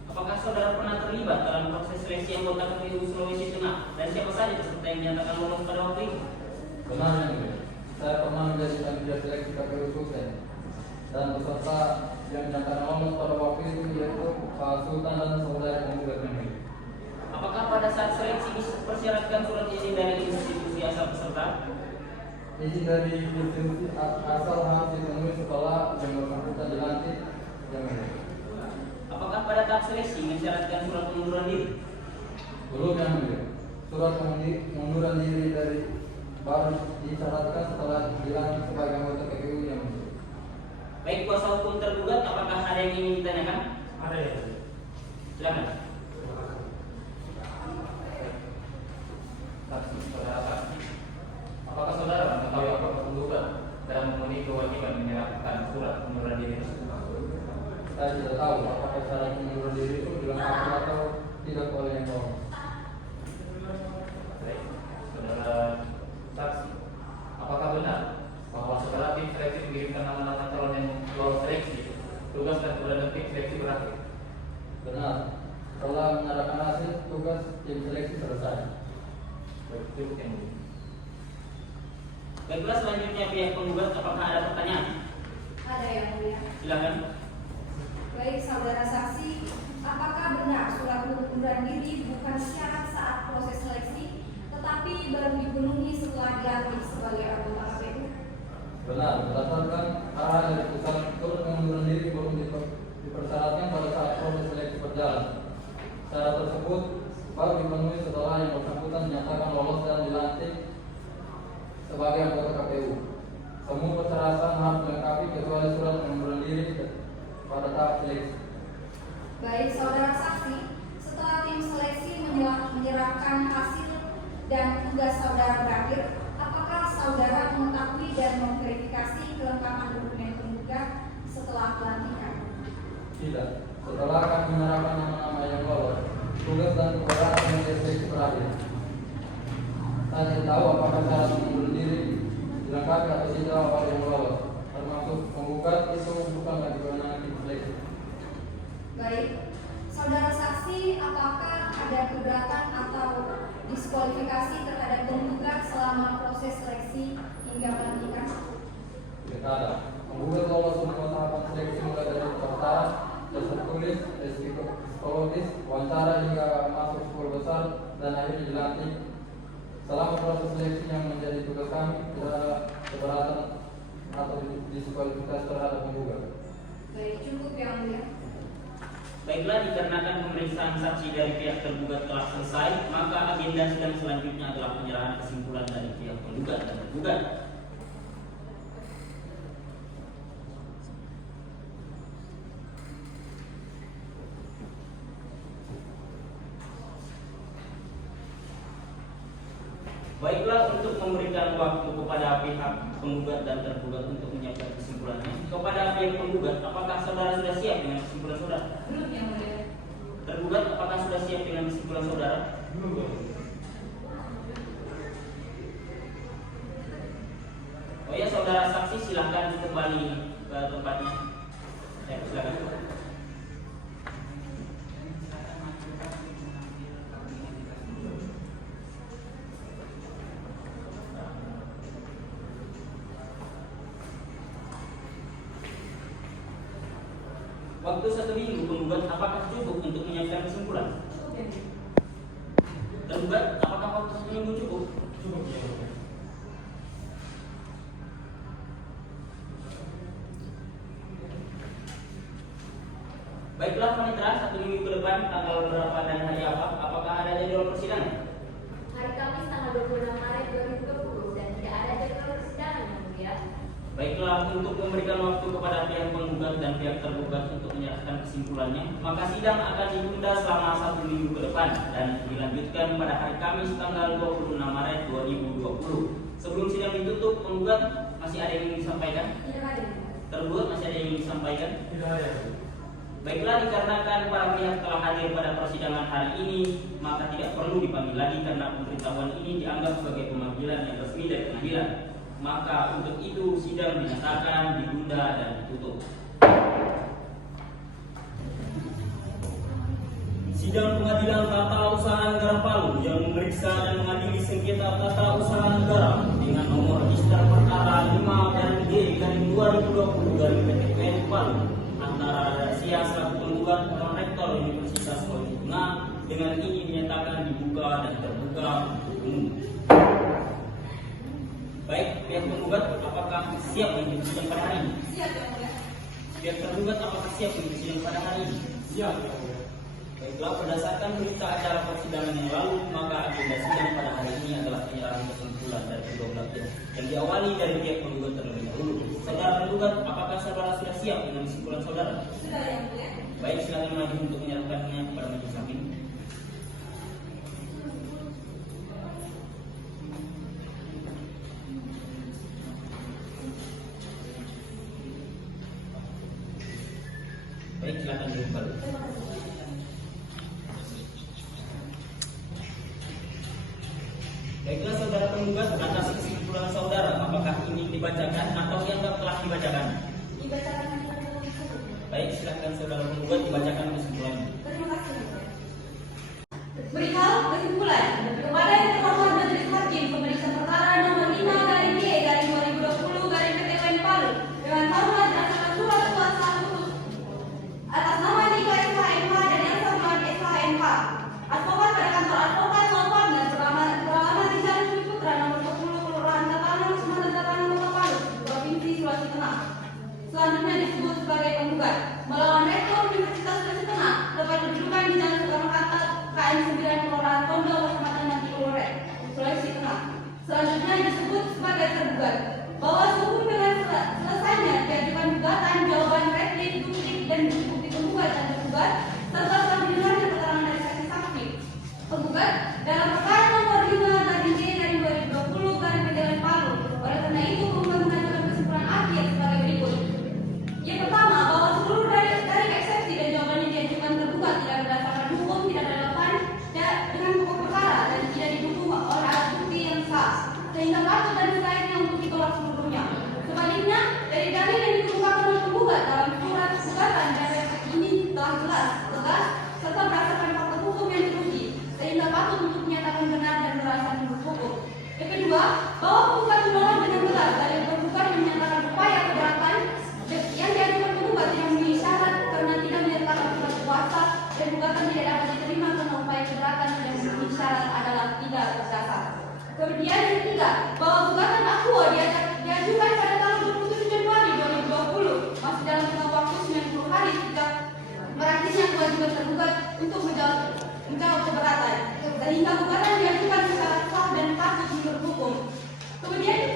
Apakah saudara pernah terlibat dalam proses seleksi anggota KPU Sulawesi Tengah, dan siapa saja peserta yang dinyatakan lolos pada waktu itu? Benar yang mulia. Saya pernah menjadi panitia seleksi KPU Sulsel dan peserta yang dinyatakan lolos pada waktu itu yaitu Pak Sultan dan saudara penggugat yang mulia. Apakah pada saat seleksi dipersyaratkan surat izin dari institusi asal peserta? Izin dari institusi asal harus ditemui setelah yang bersangkutan dilantik yang mulia. Apakah pada tahap seleksi mensyaratkan surat pengunduran diri? Belum yang mulia. Surat pengunduran diri dari baru disyaratkan setelah dilantik sebagai anggota KPU yang mulia. Baik kuasa hukum tergugat, apakah ada yang ingin ditanyakan? Ada ya? Silakan. Saksi, saudara saksi. Apakah saudara mengetahui apa penggugat dalam memenuhi kewajiban menyerahkan surat pengunduran diri tersebut? Saya tidak tahu apakah syarat pengunduran diri itu dilengkapi atau tidak oleh yang lolos. Baik, saudara saksi. Apakah benar bahwa setelah tim seleksi mengirimkan nama-nama calon yang lolos seleksi, tugas dan keberadaan tim seleksi berakhir? Benar. Setelah menyerahkan hasil, tugas tim seleksi selesai. Cukup yang mulia. Baiklah, selanjutnya pihak penggugat, apakah ada pertanyaan? Ada yang mulia. Silakan. Baik, saudara saksi, apakah benar surat pengunduran diri bukan syarat saat proses seleksi, tetapi baru dipenuhi setelah dilantik sebagai anggota KPU? Benar, berdasarkan arahan dari pusat, surat pengunduran diri belum dipersyaratkan pada saat proses seleksi berjalan. Syarat tersebut baru dipenuhi setelah yang bersangkutan dinyatakan lolos dan dilantik sebagai anggota KPU. Semua persyaratan harus dilengkapi kecuali surat pengunduran diri pada tahap seleksi. Baik, saudara saksi, setelah tim seleksi menyerahkan hasil dan tugas saudara berakhir, apakah saudara mengetahui dan memverifikasi kelengkapan dokumen penggugat setelah pelantikan? Tidak. Setelah kami menyerahkan nama-nama yang lolos, tugas dan keberadaan yang seleksi berakhir. Saya tidak tahu apakah syarat pengunduran diri dilengkapi atau tidak oleh yang lolos, termasuk penggugat itu bukan bagi kewenangan tim seleksi. Baik, saudara saksi, apakah ada keberatan atau diskualifikasi terhadap penggugat selama proses seleksi hingga pelantikan? Tidak ada. Penggugat lolos semua tahapan seleksi mulai dari pendaftaran, tes tertulis, tes psikologis, wawancara hingga masuk sekolah besar dan akhirnya dilantik. Selama proses seleksi yang menjadi tugas kami, tidak ada keberatan atau diskualifikasi terhadap penggugat. Baik, cukup yang mulia. Baiklah, dikarenakan pemeriksaan saksi dari pihak tergugat telah selesai, maka agenda sidang selanjutnya adalah penyerahan kesimpulan dari pihak penggugat dan tergugat. Baiklah, untuk memberikan waktu kepada pihak penggugat dan tergugat untuk menyiapkan kesimpulannya. Kepada pihak penggugat, apakah saudara sudah siap dengan kesimpulan saudara? Belum yang mulia. Tergugat, apakah sudah siap dengan kesimpulan saudara? Belum. Oh ya, saudara saksi silahkan kembali ke tempatnya. Ya, silakan. Waktu 1 minggu penggugat, apakah cukup untuk menyiapkan kesimpulan? Tergugat, apakah waktu 1 minggu cukup? Cukup ya. Baiklah panitera, 1 minggu ke depan tanggal berapa dan hari apa? Apakah ada jadwal persidangan? Hari Kamis tanggal 26 Maret 2020 dan tidak ada jadwal persidangan yang mulia. Baik. Baiklah, untuk memberikan waktu kepada pihak penggugat dan pihak tergugat untuk menyerahkan kesimpulannya, maka sidang akan ditunda selama 1 minggu ke depan dan dilanjutkan pada hari Kamis tanggal 26 Maret 2020. Sebelum sidang ditutup, penggugat masih ada yang ingin disampaikan? Tidak ada. Tergugat masih ada yang ingin disampaikan? Tidak ada. Baiklah, dikarenakan para pihak telah hadir pada persidangan hari ini, maka tidak perlu dipanggil lagi karena pemberitahuan ini dianggap sebagai pemanggilan yang resmi dari pengadilan. Maka untuk itu sidang dinyatakan ditunda dan ditutup. Sidang Pengadilan Tata Usaha Negara Palu yang memeriksa dan mengadili sengketa tata usaha negara dengan nomor register perkara 5-D/2020 Palu antara Darsia selaku penggugat dan Rektor Universitas Sulawesi Tengah dengan ini dinyatakan dibuka dan terbuka untuk umum. Baik, pihak penggugat apakah siap untuk sidang pada hari ini? Siap ya mulia. Pihak tergugat apakah siap untuk sidang pada hari ini? Siap ya mulia. Baiklah, berdasarkan berita acara persidangan yang lalu, maka agenda sidang pada hari ini adalah penyerahan kesimpulan dari kedua belah pihak yang diawali dari pihak penggugat terlebih dahulu. Saudara penggugat, apakah saudara sudah siap dengan kesimpulan saudara? Sudah ya mulia. Baik, silakan maju untuk menyerahkannya kepada majelis hakim. Baik, silakan duduk kembali. Baiklah, saudara penggugat, atas kesimpulan saudara, apakah ini dibacakan atau dianggap telah dibacakan? Dibacakan dulu. Baik, silakan saudara penggugat dibacakan kesimpulannya. Terima kasih. Perihal kesimpulan kepada yang terhormat Majelis Hakim pemeriksa perkara nomor 5/D/2020 Palu dengan hormat berdasarkan surat kuasa khusus atas nama Dika SHMH dan yang sama SHMH advokat pada kantor advokat law partner beralamat di Jalan Bumi Putra nomor 20 Kelurahan Tatanan Kecamatan Tatanan Kota Palu Provinsi Sulawesi Tengah. Selanjutnya disebut sebagai penggugat melawan Rektor Universitas Sulawesi Tengah dapat kedudukan di Jalan Soekarno-Hatta KM 9 Kelurahan Tondo Kecamatan Nanti Ulore Sulawesi Tengah. Selanjutnya disebut sebagai tergugat bahwa sehubung dengan selesainya diajukan gugatan jawaban replik duktik dan bukti penggugat dan tergugat serta telah didengarnya keterangan dari saksi-saksi penggugat dalam perkara nomor 5/D/2020 Palu. Oleh karena itu penggugat mengajukan kesimpulan akhir sebagai berikut. Yang pertama, bahwa seluruh dari eksepsi dan jawaban yang diajukan tergugat tidak berdasarkan hukum, tidak relevan dengan pokok perkara dan tidak didukung oleh alat bukti yang sah, sehingga patut dan selayaknya untuk ditolak seluruhnya. Sebaliknya, dari dalil yang dikemukakan oleh penggugat dalam surat gugatan dan replik ini telah jelas, tegas, serta berdasarkan fakta hukum yang teruji, sehingga patut untuk menyatakan benar dan beralasan menurut hukum. Yang kedua, bahwa penggugat menolak dengan jelas dalil penggugat yang menyatakan upaya keberatan yang diajukan penggugat tidak memenuhi syarat karena tidak menyertakan surat kuasa dan gugatan tidak dapat diterima karena upaya keberatan yang memenuhi syarat adalah tidak berdasar. Kemudian yang ketiga, bahwa gugatan aqua diajukan pada tanggal 27 Januari 2020 masih dalam tengah waktu 90 hari sejak berakhirnya kewajiban tergugat untuk menjawab keberatan, sehingga gugatan diajukan secara sah dan patut menurut hukum. Kemudian yang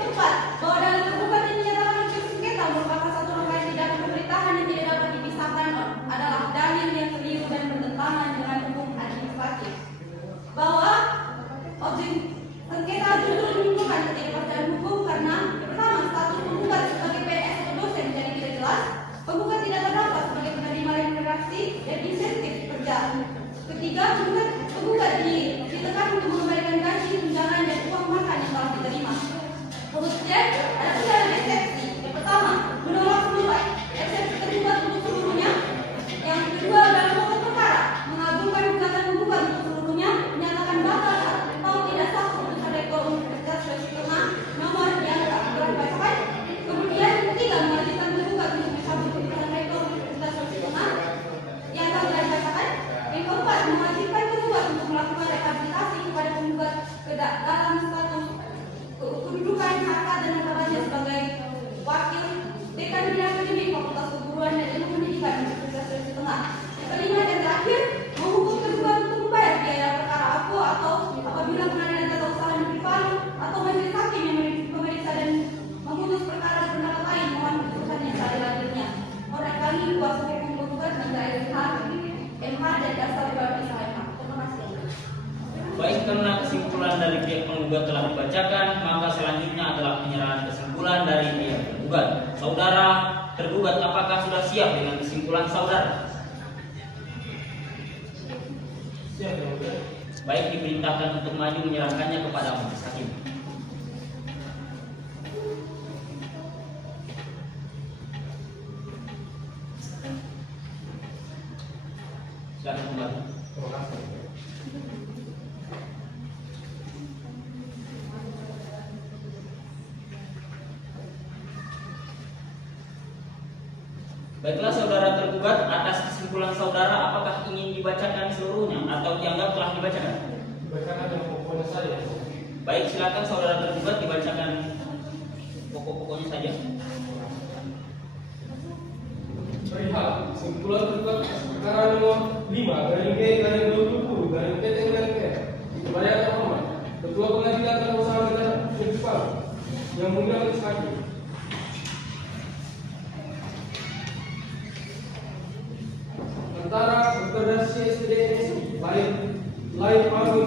Saudara tergugat, apakah sudah siap dengan kesimpulan saudara? Siap ya mulia. Baik, diperintahkan untuk maju menyerahkannya kepada majelis hakim. Silakan kembali. Terima kasih. Baiklah saudara tergugat, atas kesimpulan saudara apakah ingin dibacakan seluruhnya atau dianggap telah dibacakan? Bacakan yang pokoknya saja. Baik, silakan saudara tergugat dibacakan pokok-pokoknya saja. Perihal kesimpulan tergugat perkara nomor 5/G/2020/PT kepada yang terhormat Ketua Pengadilan Tata Usaha Negara Negeri Palu yang mulia majelis hakim. Antara Federasi SPDMSI lain Palu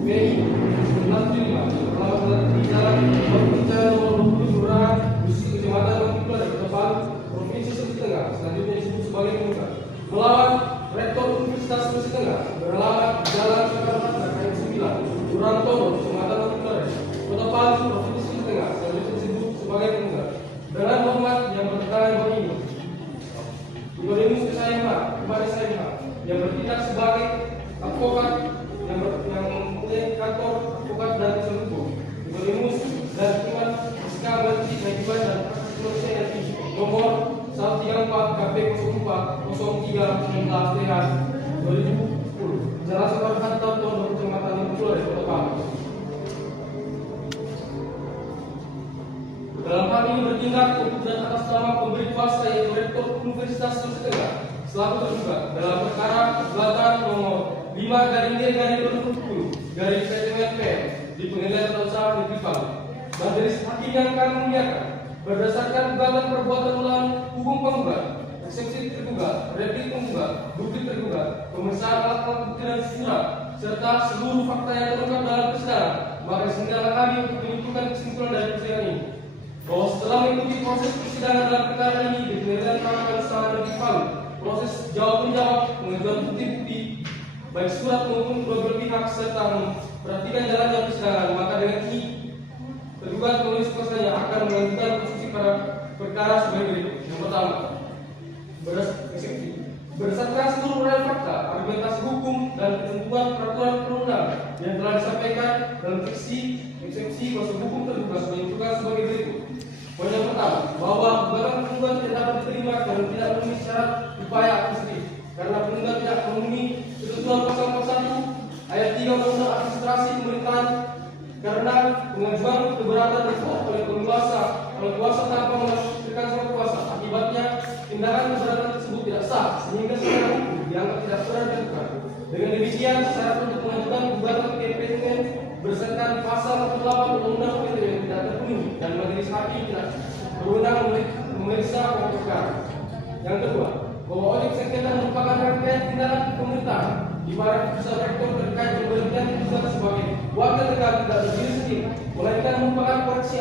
BI 65 melakukan bicara nomor 20 Kelurahan Gusi Kecamatan Lengkula dari Kota Palu, Provinsi Sulawesi Tengah, selanjutnya disebut sebagai penggugat, melawan Rektor Universitas Sulawesi Tengah beralamat Jalan Soekarno-Hatta KM 9, Durantono, Kecamatan Lengkula dari Kota Palu, Provinsi Sulawesi Tengah, selanjutnya disebut sebagai penggugat. Dengan hormat yang bertentangan begini, Ibu kepada saya yang bertindak sebagai advokat yang mempunyai kantor advokat dan hukum, Ibu dan Iman SK Menteri Kehidupan dan Hak Manusia RI nomor 134 KP 04 03 19 2010 Jalan Soekarno-Hatta tahun Kecamatan Lengkula dari Kota Palu. Dalam hal ini bertindak untuk dan atas nama pemberi kuasa yaitu Rektor Universitas Sulawesi Tengah selaku tergugat dalam perkara gugatan nomor 5/G/2020/PTMFPM di Pengadilan Tata Usaha Negeri Palu. Majelis hakim yang kami muliakan, berdasarkan gugatan perbuatan melawan hukum penggugat, eksepsi tergugat, replik penggugat, bukti tergugat, pemeriksaan alat bukti dan surat, serta seluruh fakta yang terungkap dalam persidangan, maka sehingga kami untuk menentukan kesimpulan dari persidangan ini bahwa setelah mengikuti proses persidangan dalam perkara ini di Pengadilan Tata Usaha Negeri Palu, proses jawab menjawab, mengajukan bukti-bukti, baik surat maupun kedua belah pihak serta memperhatikan jalannya persidangan, maka dengan ini tergugat menulis kuasanya akan melanjutkan konstruksi pada perkara sebagai berikut. Yang pertama, berdasarkan seluruh real fakta, argumentasi hukum dan ketentuan peraturan perundang yang telah disampaikan dalam eksepsi kuasa hukum tergugat menentukan sebagai berikut. Poin yang pertama, bahwa gugatan penggugat tidak dapat diterima dan tidak memenuhi syarat upaya administratif karena penggugat tidak memenuhi ketentuan pasal 1 ayat 3 Undang-Undang Administrasi Pemerintahan karena pengajuan keberatan tersebut oleh penguasa tanpa melaksanakan surat kuasa. Akibatnya tindakan keberatan tersebut tidak sah sehingga secara hukum dianggap tidak pernah dilakukan. Dengan demikian, syarat untuk mengajukan gugatan ke PTN berdasarkan pasal 48 Undang-Undang PTN tidak terpenuhi dan majelis hakim tidak berwenang memeriksa pokok perkara. Yang kedua, bahwa objek sengketa merupakan rangkaian tindakan pemerintahan di mana keputusan rektor terkait pemberhentian keputusan sebagai wakil negara tidak berdiri sendiri, melainkan merupakan koreksi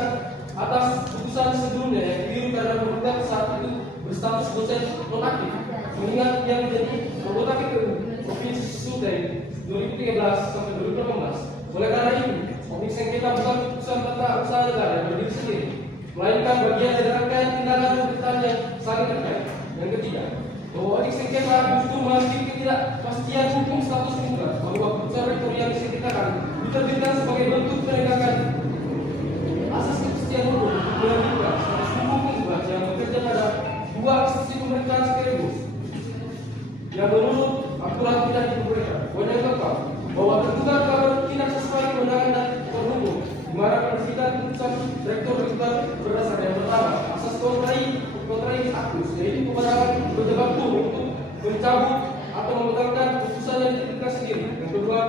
atas putusan sebelumnya yang keliru karena penggugat saat itu berstatus dosen nonaktif. Mengingat yang menjadi anggota KPU Provinsi Sulawesi 2013 sampai 2018. Oleh karena itu, objek sengketa bukan keputusan tata usaha negara yang berdiri sendiri, melainkan bagian dari rangkaian tindakan pemerintahan yang saling terkait. Yang ketiga, bahwa objek sengketa justru memiliki ketidakpastian hukum status penggugat bahwa keputusan rektor yang disengketakan diterbitkan sebagai bentuk penegakan asas kepastian hukum melanjutkan status hukum penggugat yang bekerja pada dua institusi pemerintahan sekaligus yang menurut aturan tidak diperbolehkan. Poin yang keempat, bahwa tergugat telah bertindak sesuai kewenangan dan hukum di mana penerbitan keputusan rektor berdasarkan yang pertama asas kontradiksi aktus, yaitu kewenangan pejabat untuk mencabut atau membatalkan keputusan yang diterbitkan sendiri. Yang kedua,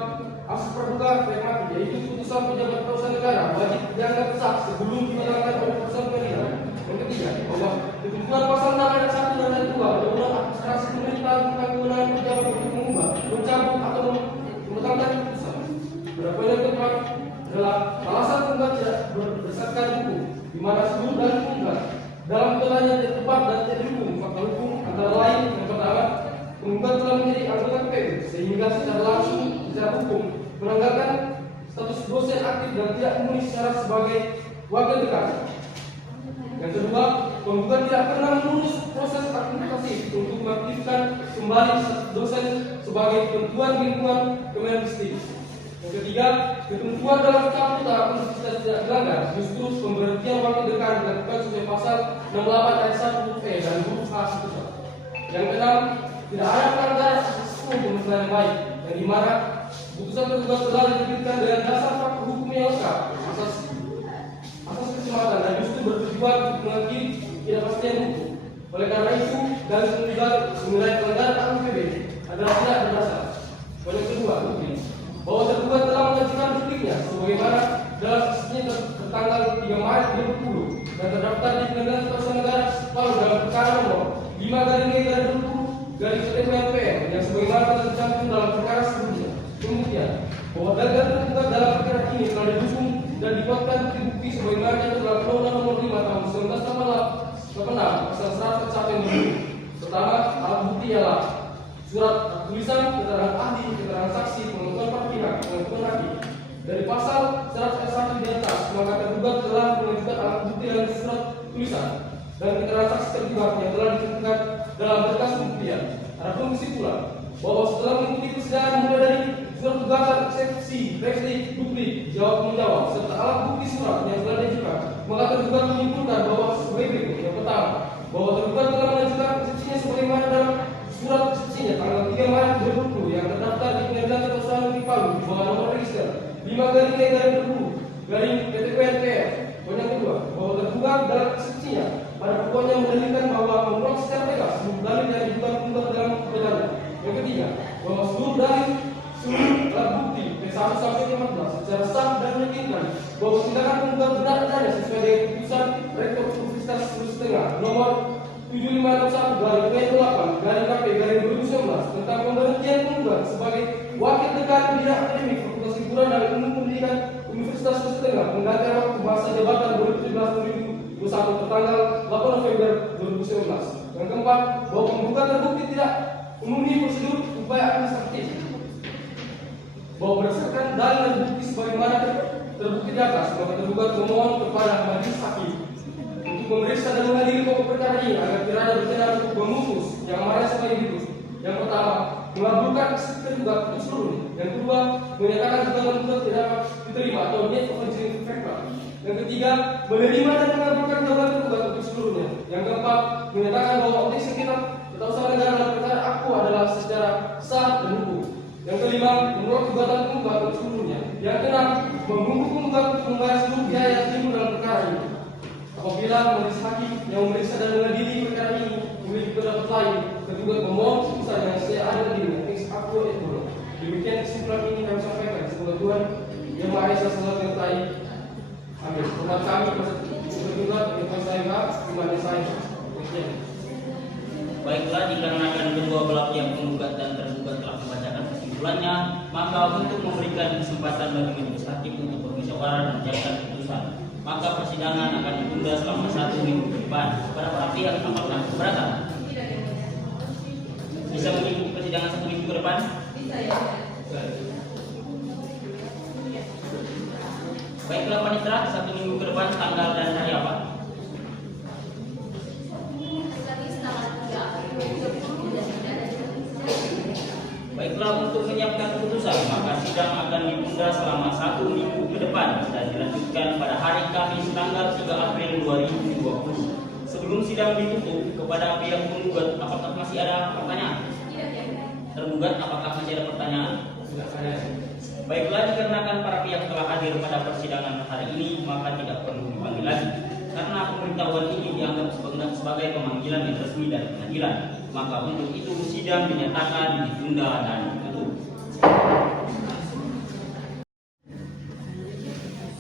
asas praduga pragmatik, yaitu keputusan pejabat kepala negara wajib dianggap sah sebelum dibatalkan oleh putusan pengadilan. Yang ketiga, bahwa ketentuan pasal 6 ayat 1 dan ayat 2 Undang-Undang Administrasi Pemerintahan tentang kewenangan pejabat untuk mengubah, mencabut atau membatalkan keputusan. Poin yang keempat adalah alasan penggugat tidak berdasarkan hukum, di mana seluruh dalil penggugat dalam dengan secara langsung secara hukum menanggalkan status dosen aktif dan tidak memenuhi syarat sebagai wakil dekan. Yang kedua, penggugat tidak pernah mengurus proses administratif untuk mengaktifkan kembali dosen sebagai ketentuan lingkungan Kemendikbud. Yang ketiga, ketentuan dalam Statuta Universitas tidak dilanggar, justru pemberhentian wakil dekan dilakukan sesuai pasal 68 ayat 1 E dan huruf A seterusnya. Yang keenam, tidak ada pelanggaran hukum pemerintahan yang baik, yang dimana putusan tergugat telah diterbitkan dengan dasar fakta hukum yang lengkap, asas keselamatan dan justru bertujuan untuk mengakhiri ketidakpastian hukum. Oleh karena itu, dalil penggugat mengenai pelanggaran AUPB adalah tidak berdasar. Poin kedua, bahwa tergugat telah mengajukan repliknya sebagaimana dalam kasusnya tertanggal 3 Maret 2020 dan terdaftar di Pengadilan Tata Usaha Negara Palu dalam perkara nomor 5/20/PT-UMPN yang sebagaimana telah tercantum dalam perkara sebelumnya. Kemudian, bahwa dalil tergugat dalam perkara ini telah didukung dan dikuatkan bukti sebagaimana diatur dalam Undang-Undang Nomor 5 Tahun 1986 Pasal 101 yang berikut. Pertama, alat bukti ialah surat tulisan, keterangan ahli, keterangan saksi, pengakuan para pihak, pengakuan hakim. Dari pasal 101 di atas, maka tergugat telah mengajukan alat bukti dan surat tulisan dan keterangan saksi tergugat yang telah ditentukan dalam berkas pembuktian. Adapun kesimpulan bahwa setelah mengikuti persidangan mulai dari surat gugatan, eksepsi, replik, duplik, jawab menjawab serta alat bukti surat yang telah diajukan, maka tergugat menyimpulkan bahwa sebagai berikut. Yang pertama, bahwa tergugat telah mengajukan eksepsinya sebagaimana dalam surat eksepsinya tanggal 3 Maret 2020 yang terdaftar di Pengadilan Tata Usaha Negeri Palu di bawah nomor register 5/20/20/PT-UMPN. Poin yang kedua, bahwa tergugat dalam eksepsinya pada pokoknya mendalilkan bahwa menolak secara legal seluruh dalil yang diajukan penggugat dalam persidangan. Yang ketiga, bahwa seluruh dalil alat bukti P1 sampai P14 secara sah dan meyakinkan bahwa tindakan penggugat benar adanya sesuai dengan keputusan Rektor Universitas Sulawesi Tengah nomor 7561/2008/KP/2019 tentang pemberhentian penggugat sebagai wakil dekan bidang akademik Fakultas Hiburan dan Ilmu Pendidikan Universitas Sulawesi Tengah menggantikan waktu masa jabatan 2017-2021 tertanggal 8 November 2019. Yang keempat, bahwa penggugat terbukti tidak memenuhi prosedur upaya administratif. Bahwa berdasarkan dalil dan bukti sebagaimana terbukti di atas, maka tergugat memohon kepada majelis hakim untuk memeriksa dan mengadili pokok perkara ini agar tidak ada berkenan untuk memutus yang amarnya sebagai berikut. Yang pertama, mengabulkan eksepsi tergugat untuk seluruhnya. Yang kedua, menyatakan gugatan tergugat tidak dapat diterima atau net offensive factor. Yang ketiga, menerima dan mengabulkan gugatan tergugat untuk seluruhnya. Yang keempat, menyatakan bahwa objek sengketa Tata Usaha Negara dalam perkara aku adalah secara sah dan hukum. Yang kelima, menolak gugatan penggugat untuk seluruhnya. Yang keenam, menunggu penggugat untuk membayar seluruh biaya yang timbul dalam perkara ini. Apabila majelis hakim yang memeriksa dan mengadili perkara ini memiliki pendapat lain, tergugat memohon putusan yang saya ada dirinya ex aquo et nolo. Demikian kesimpulan ini kami sampaikan. Semoga Tuhan Yang Maha Esa selalu menyertai. Amin. Hormat kami berjumlah dengan saya, iman saya. Baiklah, dikarenakan kedua belah pihak penggugat dan tergugat telah membacakan kesimpulannya, maka untuk memberikan kesempatan bagi majelis hakim untuk bermusyawarah dan menjatuhkan keputusan, maka persidangan akan ditunda selama 1 minggu ke depan. Kepada para pihak, apakah keberatan? Bisa mengikuti persidangan 1 minggu ke depan? Bisa ya. Baiklah Panitra, 1 minggu ke depan tanggal dan hari apa? Baiklah, untuk menyiapkan keputusan, maka sidang akan ditunda selama 1 minggu ke depan dan dilanjutkan pada hari Kamis tanggal 3 April 2020. Sebelum sidang ditutup, kepada pihak penggugat, apakah masih ada pertanyaan? Tergugat, apakah masih ada pertanyaan? Baiklah, dikarenakan para pihak telah hadir pada persidangan hari ini, maka tidak perlu dipanggil lagi. Karena pemberitahuan ini dianggap sebagai pemanggilan yang resmi dari pengadilan, maka untuk itu sidang dinyatakan ditunda dan ditutup.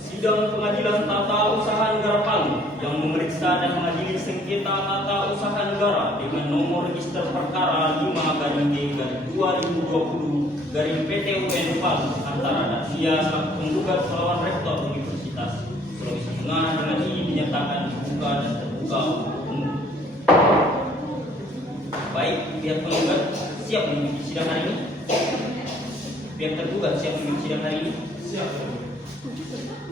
Sidang Pengadilan Tata Usaha Negara Palu yang memeriksa dan mengadili sengketa tata usaha negara dengan nomor register perkara 5/2020/PT-UN Palu antara Dasia selaku penggugat melawan Rektor Universitas Sulawesi Tengah dengan ini dinyatakan dibuka dan terbuka untuk umum. Baik, pihak penggugat siap mengikuti sidang hari ini? Pihak tergugat siap mengikuti sidang hari ini? Siap.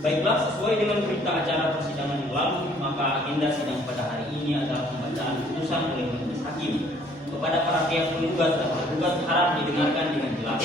Baiklah, sesuai dengan berita acara persidangan yang lalu, maka agenda sidang pada hari ini adalah pembacaan putusan oleh majelis hakim. Kepada para pihak penggugat dan tergugat harap didengarkan dengan jelas.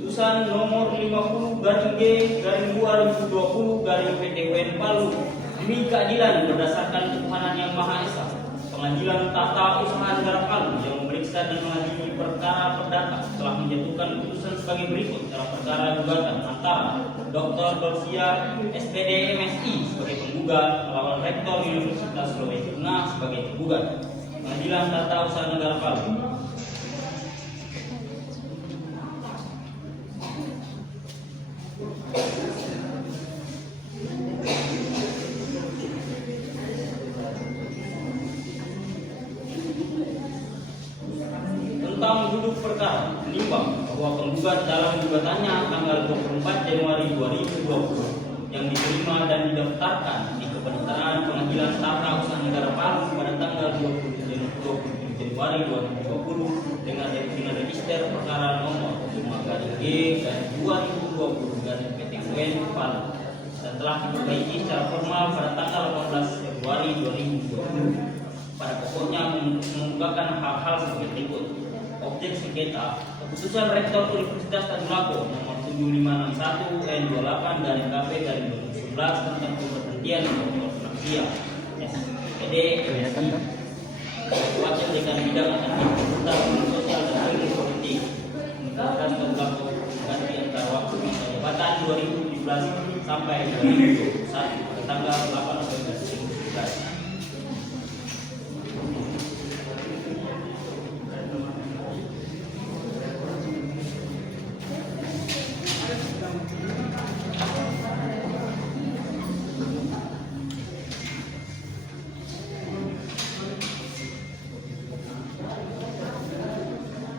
Putusan nomor 50/G/2020 Palu demi keadilan berdasarkan ketuhanan yang Maha Esa. Pengadilan Tata Usaha Negara Palu yang memeriksa dan mengadili perkara perdata telah menjatuhkan putusan sebagai berikut dalam perkara gugatan antara Dr. Dorsia SPD MSI sebagai penggugat melawan Rektor Universitas Sulawesi Tengah sebagai tergugat. Pengadilan Tata Usaha Negara Palu. Tentang duduk perkara, menimbang bahwa penggugat dalam gugatannya tanggal 24 Januari 2020 yang diterima dan didaftarkan di Kepaniteraan Pengadilan Tata Usaha Negara Palu pada tanggal 27 Januari 2020 dengan register perkara nomor 5-G/2020-PT-UN Palu dan telah diperbaiki secara formal pada tanggal 18 Februari 2020. Pada pokoknya mengungkapkan hal-hal sebagai berikut. Objek sengketa keputusan Rektor Universitas Tadulako nomor 7561/28/KP/2011 tentang pemberhentian Dr. Dorsia SPD MSI Wakil Dekan Bidang Fakultas Sosial dan Ilmu Politik Universitas Tadulako ganti antara waktu masa jabatan 2017 sampai 2021 pada tanggal 8 November 2017.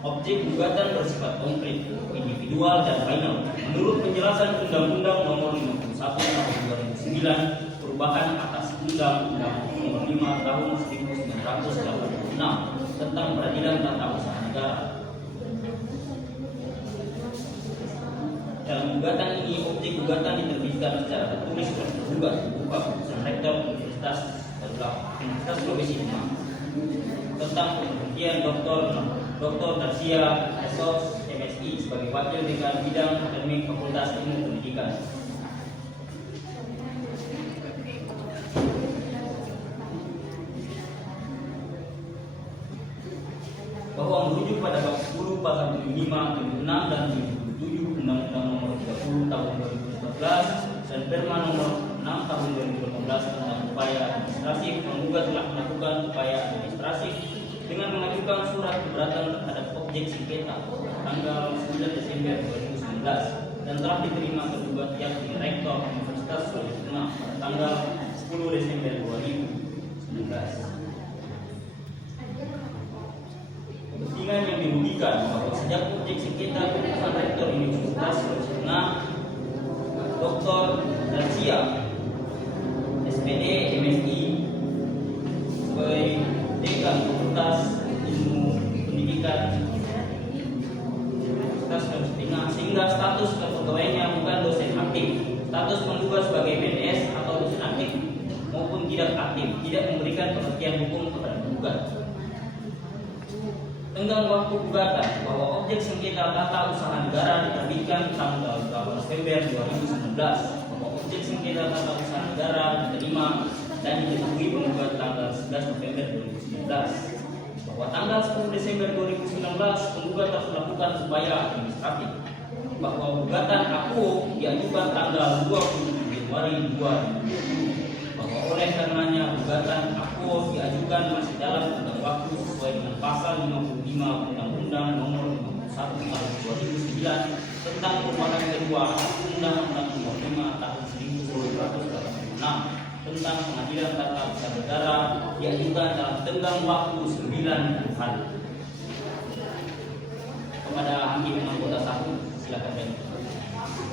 Objek gugatan bersifat konkret, individual dan final. Menurut penjelasan Undang-Undang Nomor 51 Tahun 2009 perubahan atas Undang-Undang Nomor 5 Tahun 1986 tentang Peradilan Tata Usaha Negara. Dalam gugatan ini, objek gugatan diterbitkan secara tertulis oleh tergugat berupa putusan Rektor Universitas Sulawesi Tengah tentang pemberhentian Dr. Dorsia SOS MSI sebagai Wakil Dekan Bidang Akademik Fakultas Ilmu Pendidikan. Bahwa merujuk pada bab 10 pasal 75, 76 dan 77 Undang-Undang Nomor 30 Tahun 2014 dan Perma Nomor 6 Tahun 2018 tentang upaya administratif, penggugat telah melakukan upaya administratif dengan mengajukan surat keberatan terhadap objek sengketa tanggal 9 Desember 2019 dan telah diterima tergugat yakni Rektor Universitas Sulawesi Tengah pada tanggal 10 Desember 2019. Kepentingan yang dirugikan bahwa sejak objek sengketa keputusan Rektor Universitas Sulawesi Tengah Dr. Dorsia SPD MSI sebagai Dekan Fakultas Ilmu Pendidikan Universitas Sulawesi Tengah sehingga status kepegawaiannya bukan dosen aktif, status penggugat sebagai PNS atau dosen aktif maupun tidak aktif, tidak memberikan pengertian hukum kepada penggugat. Tenggang waktu gugatan bahwa objek sengketa tata usaha negara diterbitkan tanggal 8 November 2019, bahwa objek sengketa tata usaha negara diterima dan diketahui penggugat tanggal 11 November 2019, bahwa tanggal 10 Desember 2019 penggugat telah melakukan upaya administratif, bahwa gugatan aku diajukan tanggal 20 Januari 2020, bahwa oleh karenanya gugatan aku diajukan masih dalam tenggang waktu sesuai dengan pasal 55 Undang-Undang Nomor 51 Tahun 2009 tentang pembuatan kedua Undang-Undang Nomor 5 Tahun 1986 tentang Pengadilan Tata Usaha Negara diajukan dalam tenggang waktu 90 hari. Kepada hakim anggota 1, silakan Dan.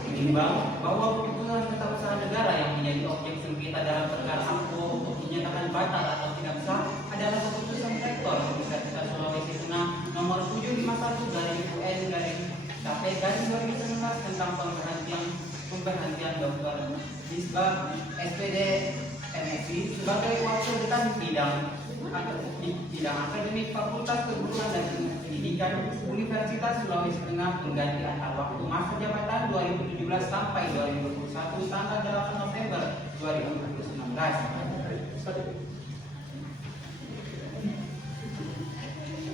Menimbang bahwa keputusan tata usaha negara yang menjadi objek sengketa dalam perkara APO untuk dinyatakan batal atau tidak sah adalah keputusan Rektor Universitas Sulawesi Tengah nomor 751/UN/KP/2019 tentang pemberhentian Dr. Misbah SPD MSI sebagai wakil dekan bidang akademik Fakultas Keguruan dan Pendidikan Universitas Sulawesi Tengah pengganti antar waktu masa jabatan 2017 sampai 2021 tanggal 8 November 2019.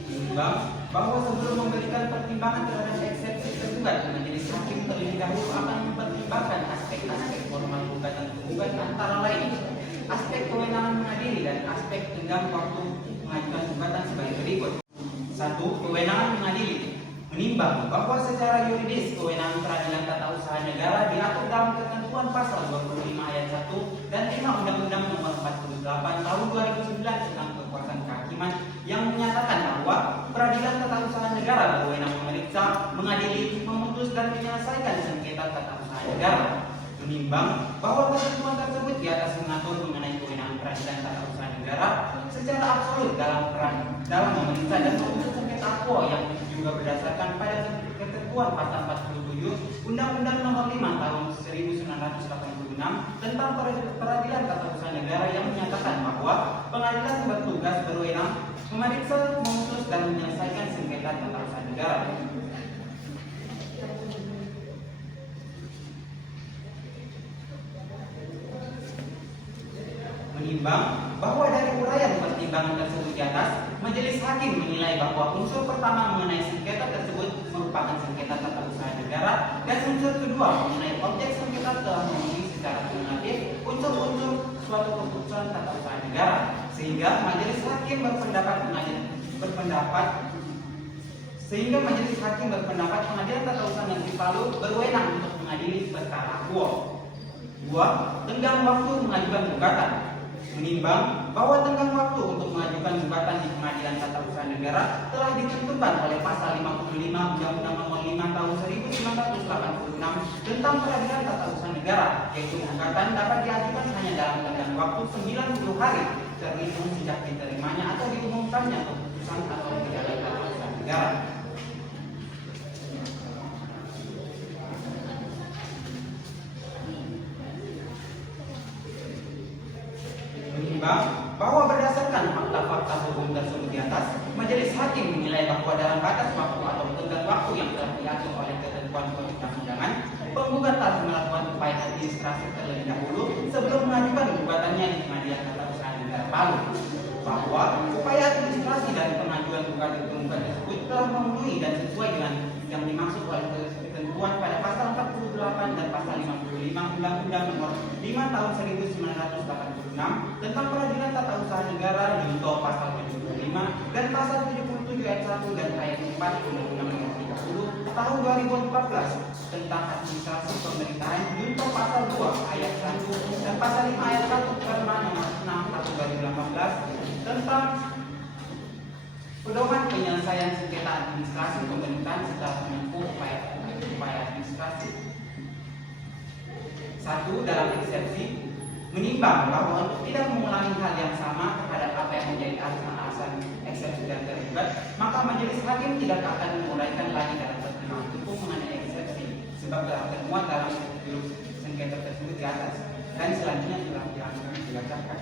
Menimbang bahwa sebelum memberikan pertimbangan terhadap eksepsi tergugat, majelis hakim terlebih dahulu akan mempertimbangkan aspek-aspek formal gugatan penggugat antara lain aspek kewenangan mengadili dan aspek tenggang waktu mengajukan gugatan sebagai berikut. 1. Kewenangan mengadili. Menimbang bahwa secara yuridis kewenangan peradilan tata usaha negara diatur dalam ketentuan pasal 25 ayat 1 dan 5 Undang-Undang Nomor 48 Tahun 2009 tentang kekuasaan kehakiman yang menyatakan bahwa peradilan tata usaha negara berwenang memeriksa, mengadili, memutus dan menyelesaikan sengketa tata usaha negara. Menimbang bahwa ketentuan tersebut di atas mengatur mengenai kewenangan peradilan tata usaha negara secara absolut dalam memeriksa dan memutus sengketa APO yang juga berdasarkan pada ketentuan pasal 47 Undang-Undang Nomor 5 Tahun 1986 tentang peradilan tata usaha negara yang menyatakan bahwa pengadilan bertugas berwenang memeriksa, memutus dan menyelesaikan sengketa tata usaha negara. Menimbang bahwa dari uraian pertimbangan tersebut di atas, majelis hakim menilai bahwa unsur pertama mengenai sengketa tersebut merupakan sengketa tata usaha negara dan unsur kedua mengenai objek sengketa telah memenuhi secara kumulatif unsur-unsur suatu keputusan tata usaha negara, sehingga majelis hakim berpendapat pengadilan tata usaha negeri Palu berwenang untuk mengadili perkara APO. 2. Tenggang waktu mengajukan gugatan. Menimbang bahwa tenggang waktu untuk mengajukan gugatan di Pengadilan Tata Usaha Negara telah ditentukan oleh pasal 55 Undang-Undang Nomor 5 Tahun 1986 tentang Peradilan Tata Usaha Negara, yaitu gugatan dapat diajukan hanya dalam tenggang waktu 90 hari terhitung sejak diterimanya atau diumumkannya keputusan atau Pengadilan Tata Usaha Negara. Bahwa berdasarkan fakta-fakta hukum tersebut di atas, majelis hakim menilai bahwa dalam batas waktu atau tenggang waktu yang telah diatur oleh ketentuan perundang-undangan, penggugat telah melakukan upaya administrasi terlebih dahulu sebelum mengajukan gugatannya di Pengadilan Tata Usaha Negara Palu. Bahwa upaya administrasi dan pengajuan gugatan penggugat tersebut telah memenuhi dan sesuai dengan yang dimaksud oleh ketentuan pada pasal 48 dan pasal 55 Undang-Undang Nomor 5 Tahun 1986 tentang Peradilan Tata Usaha Negara junto pasal 75 dan pasal 77 ayat 1 dan ayat 4 Undang-Undang Nomor 30 Tahun 2014 tentang administrasi pemerintahan junto pasal 2 ayat 1 dan pasal 5 ayat 1 Perma Nomor 6 Tahun 2018 tentang pedoman penyelesaian sengketa administrasi pemerintahan setelah menempuh upaya administrasi. 1. Dalam eksepsi, menimbang bahwa untuk tidak mengulangi hal yang sama terhadap apa yang menjadi alasan eksepsi dan terlibat, maka majelis hakim tidak akan menguraikan lagi dalam pertimbangan hukum mengenai eksepsi, sebab telah termuat dalam jurus sengketa tersebut di atas dan selanjutnya telah dibacakan.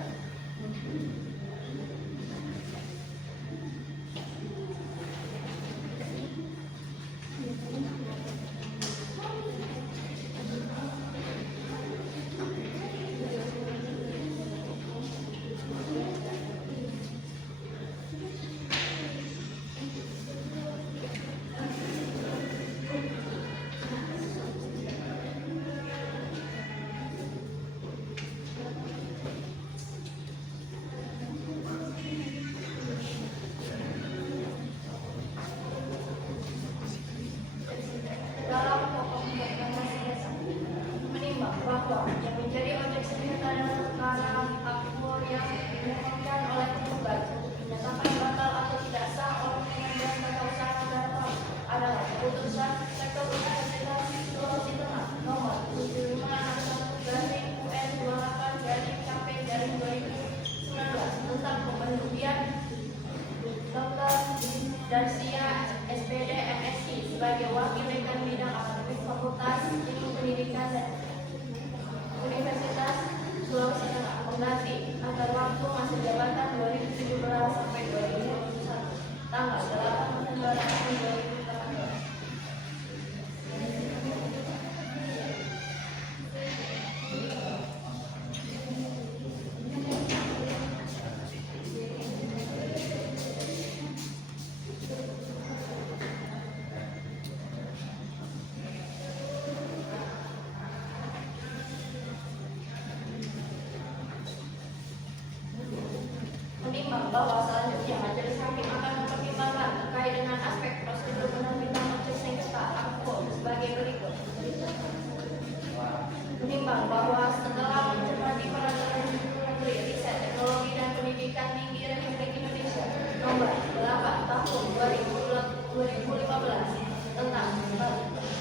bahwa selanjutnya majelis hakim akan mempertimbangkan terkait dengan aspek prosedur penerbitan objek sengketa AMPO sebagai berikut. Menimbang bahwa setelah mencermati peraturan Menteri Riset Teknologi dan Pendidikan Tinggi Republik Indonesia Nomor 8 Tahun 2015 tentang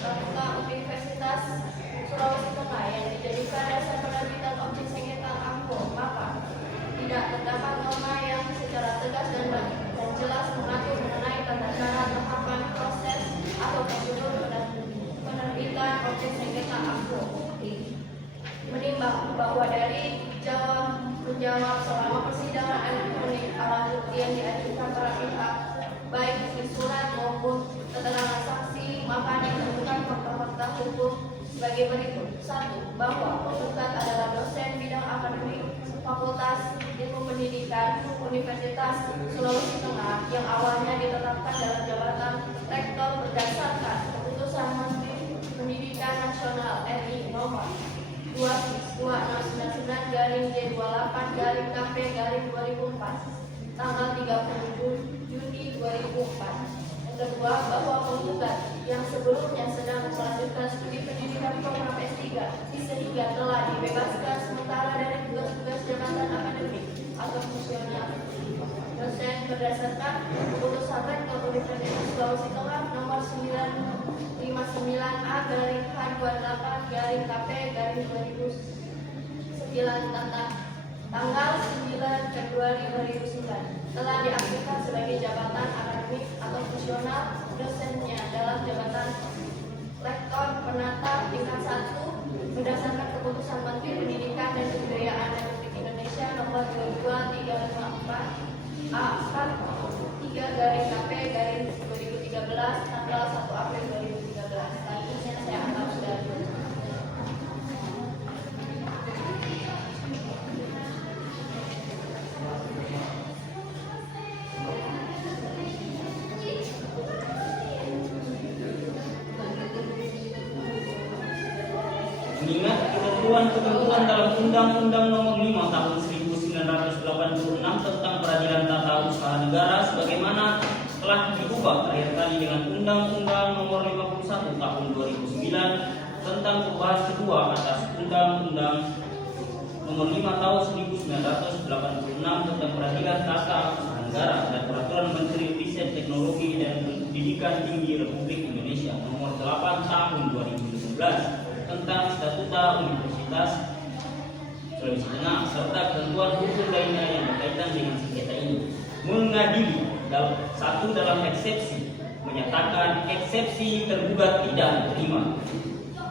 Statuta Universitas Sulawesi Tengah yang dijadikan dasar penerbitan objek sengketa AMPO, maka tidak terdapat norma yang secara tegas dan jelas mengatur mengenai tata cara tahapan proses atau prosedur penerbitan objek sengketa AMPO. Menimbang bahwa dari menjawab selama persidangan elektronik alat bukti yang diajukan para pihak baik di surat maupun keterangan saksi, maka ditemukan fakta-fakta hukum sebagai berikut. 1. Bahwa penggugat adalah dosen bidang akademik Fakultas Ilmu Pendidikan Universitas Sulawesi Tengah yang awalnya ditetapkan dalam jabatan rektor berdasarkan keputusan Menteri Pendidikan Nasional RI Nomor 22699-J28-KP-2004 tanggal 30 Juni 2004. Yang kedua, bahwa penggugat yang sebelumnya sedang melanjutkan studi pendidikan program S3 sehingga telah dibebaskan sementara dari tugas-tugas jabatan akademik atau fungsional dosen berdasarkan keputusan Rektor Universitas Sulawesi Tengah nomor 959A/H28/KP/2009 tanggal 9 Februari 2009 telah diaktifkan sebagai jabatan akademik atau fungsional dosennya dalam jabatan Rektor Penata tingkat 1 berdasarkan keputusan Menteri Pendidikan dan Kebudayaan Republik Indonesia nomor 22354/A/3/KP/2013 tanggal 1 April 2013. Selanjutnya saya anggap sudah ditutup. Mengingat ketentuan dalam Undang-Undang Nomor 5 Tahun 1986 tentang Peradilan Tata Usaha Negara sebagaimana telah diubah terakhir kali dengan Undang-Undang Nomor 51 Tahun 2009 tentang perubahan kedua atas Undang-Undang Nomor 5 Tahun 1986 tentang Peradilan Tata Usaha Negara dan Peraturan Menteri Riset Teknologi dan Pendidikan Tinggi Republik Indonesia Nomor 8 Tahun 2015 tentang Statuta Universitas Sulawesi Tengah serta ketentuan hukum lainnya yang berkaitan dengan sengketa ini. Mengadili dalam eksepsi menyatakan eksepsi tergugat tidak diterima.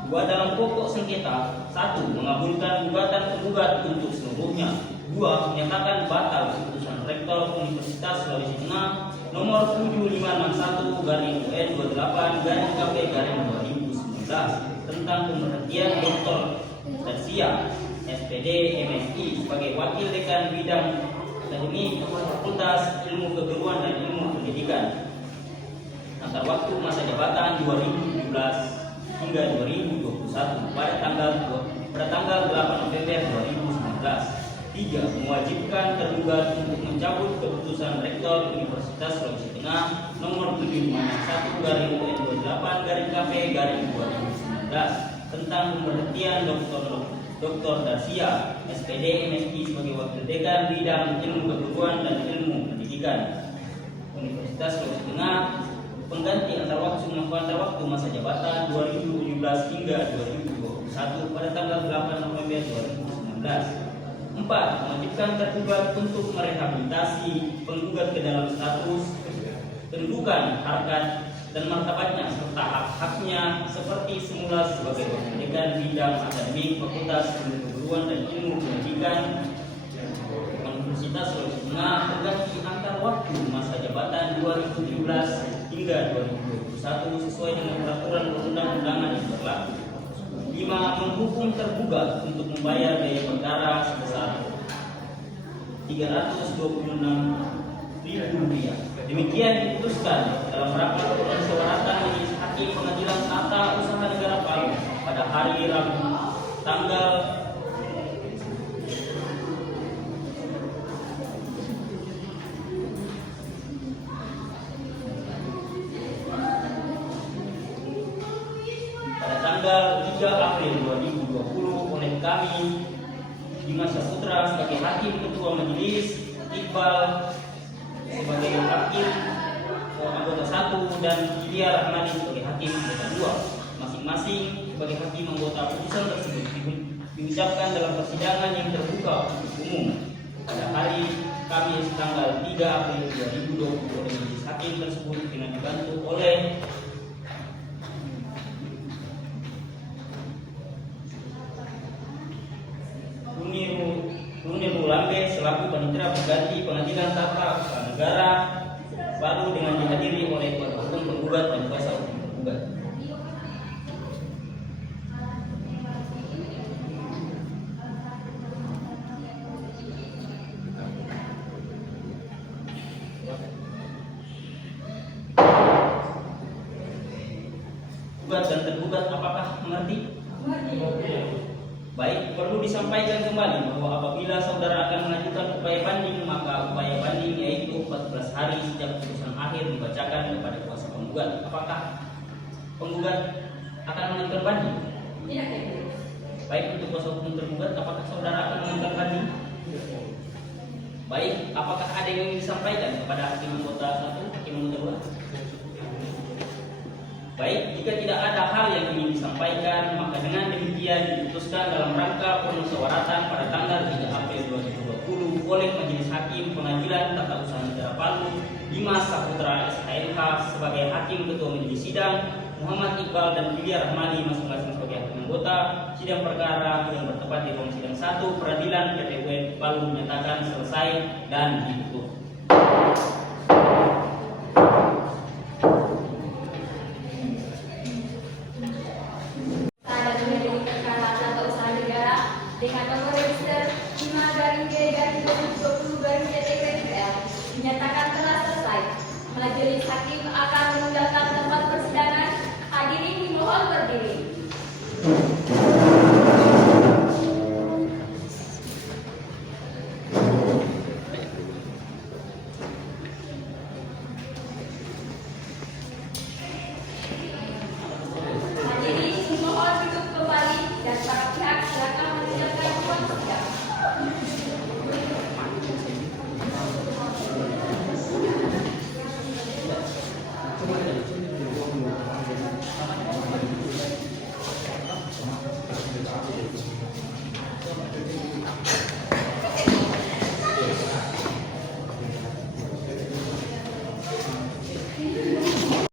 2. Dalam pokok sengketa 1. Mengabulkan gugatan penggugat untuk seluruhnya. 2. Menyatakan batal keputusan Rektor Universitas Sulawesi Tengah nomor 7561/28/KP/2019 tentang pemberhentian Dr. Darsia SPD MSI sebagai Wakil Dekan Bidang Akademik Fakultas Ilmu Keguruan dan Ilmu Pendidikan antar waktu masa jabatan 2017 hingga 2021 pada tanggal 8 November 2019. 3. Mewajibkan tergugat untuk mencabut keputusan Rektor Universitas Sulawesi Tengah nomor 7561/28/KP/2019 tentang pemberhentian Dr. Darsia SPD MSI sebagai Wakil Dekan Bidang Ilmu Keguruan dan Ilmu Pendidikan Universitas Sulawesi Tengah pengganti antar waktu masa jabatan 2017 hingga 2021 pada tanggal 8 November 2019. 4. Mewajibkan tergugat untuk merehabilitasi penggugat ke dalam status kedudukan, harkat, dan martabatnya serta hak-haknya seperti semula sebagai wakil dekan bidang akademik Fakultas Ilmu Keguruan dan Ilmu Pendidikan Universitas Sulawesi Tengah berganti antar waktu masa jabatan 2017 hingga 2021 sesuai dengan peraturan perundang-undangan yang berlaku. 5. Menghukum tergugat untuk membayar biaya perkara sebesar Rp326.000. Demikian diputuskan dalam rapat permusyawaratan majelis hakim Pengadilan Tata Usaha Negara Palu pada hari Rabu tanggal 3 April 2020 oleh kami Dimas Saputra sebagai Hakim Ketua Majelis, Iqbal sebagai Hakim anggota 1 dan Ilya Rahmani sebagai Hakim anggota 2. Masing-masing sebagai Hakim anggota putusan tersebut diucapkan dalam persidangan yang terbuka untuk umum pada hari Kamis tanggal 3 April 2020 oleh Majelis Hakim tersebut dengan dibantu oleh Runi Rulambe selaku Panitera Pengganti Pengadilan Tata Usaha Negara Palu dengan dihadiri oleh kuasa hukum penggugat dan kuasa hukum penggugat. Gugat dan tergugat apakah mengerti? Baik, perlu disampaikan kembali bahwa apabila saudara akan mengajukan upaya banding, maka upaya banding yaitu 14 hari sejak putusan akhir dibacakan kepada kuasa penggugat. Apakah penggugat akan mengajukan banding? Tidak. Baik, untuk kuasa hukum tergugat, apakah saudara akan mengajukan banding? Baik, apakah ada yang ingin disampaikan kepada hakim anggota 1, hakim anggota 2? Baik, jika tidak ada hal yang ingin disampaikan, maka dengan demikian diputuskan dalam rangka permusyawaratan pada tanggal 3 April 2020 oleh Majelis Hakim Pengadilan Tata Usaha Negara Palu, Dimas Saputra SHMH sebagai Hakim Ketua Majelis Sidang, Muhammad Iqbal dan Ilya Rahmani masing-masing sebagai hakim anggota sidang perkara yang bertempat di ruang sidang 1 Peradilan PT UN Palu menyatakan selesai dan ditutup. Dengan nomor register 5-G-2020-PT PPL dinyatakan telah selesai. Majelis Hakim akan meninggalkan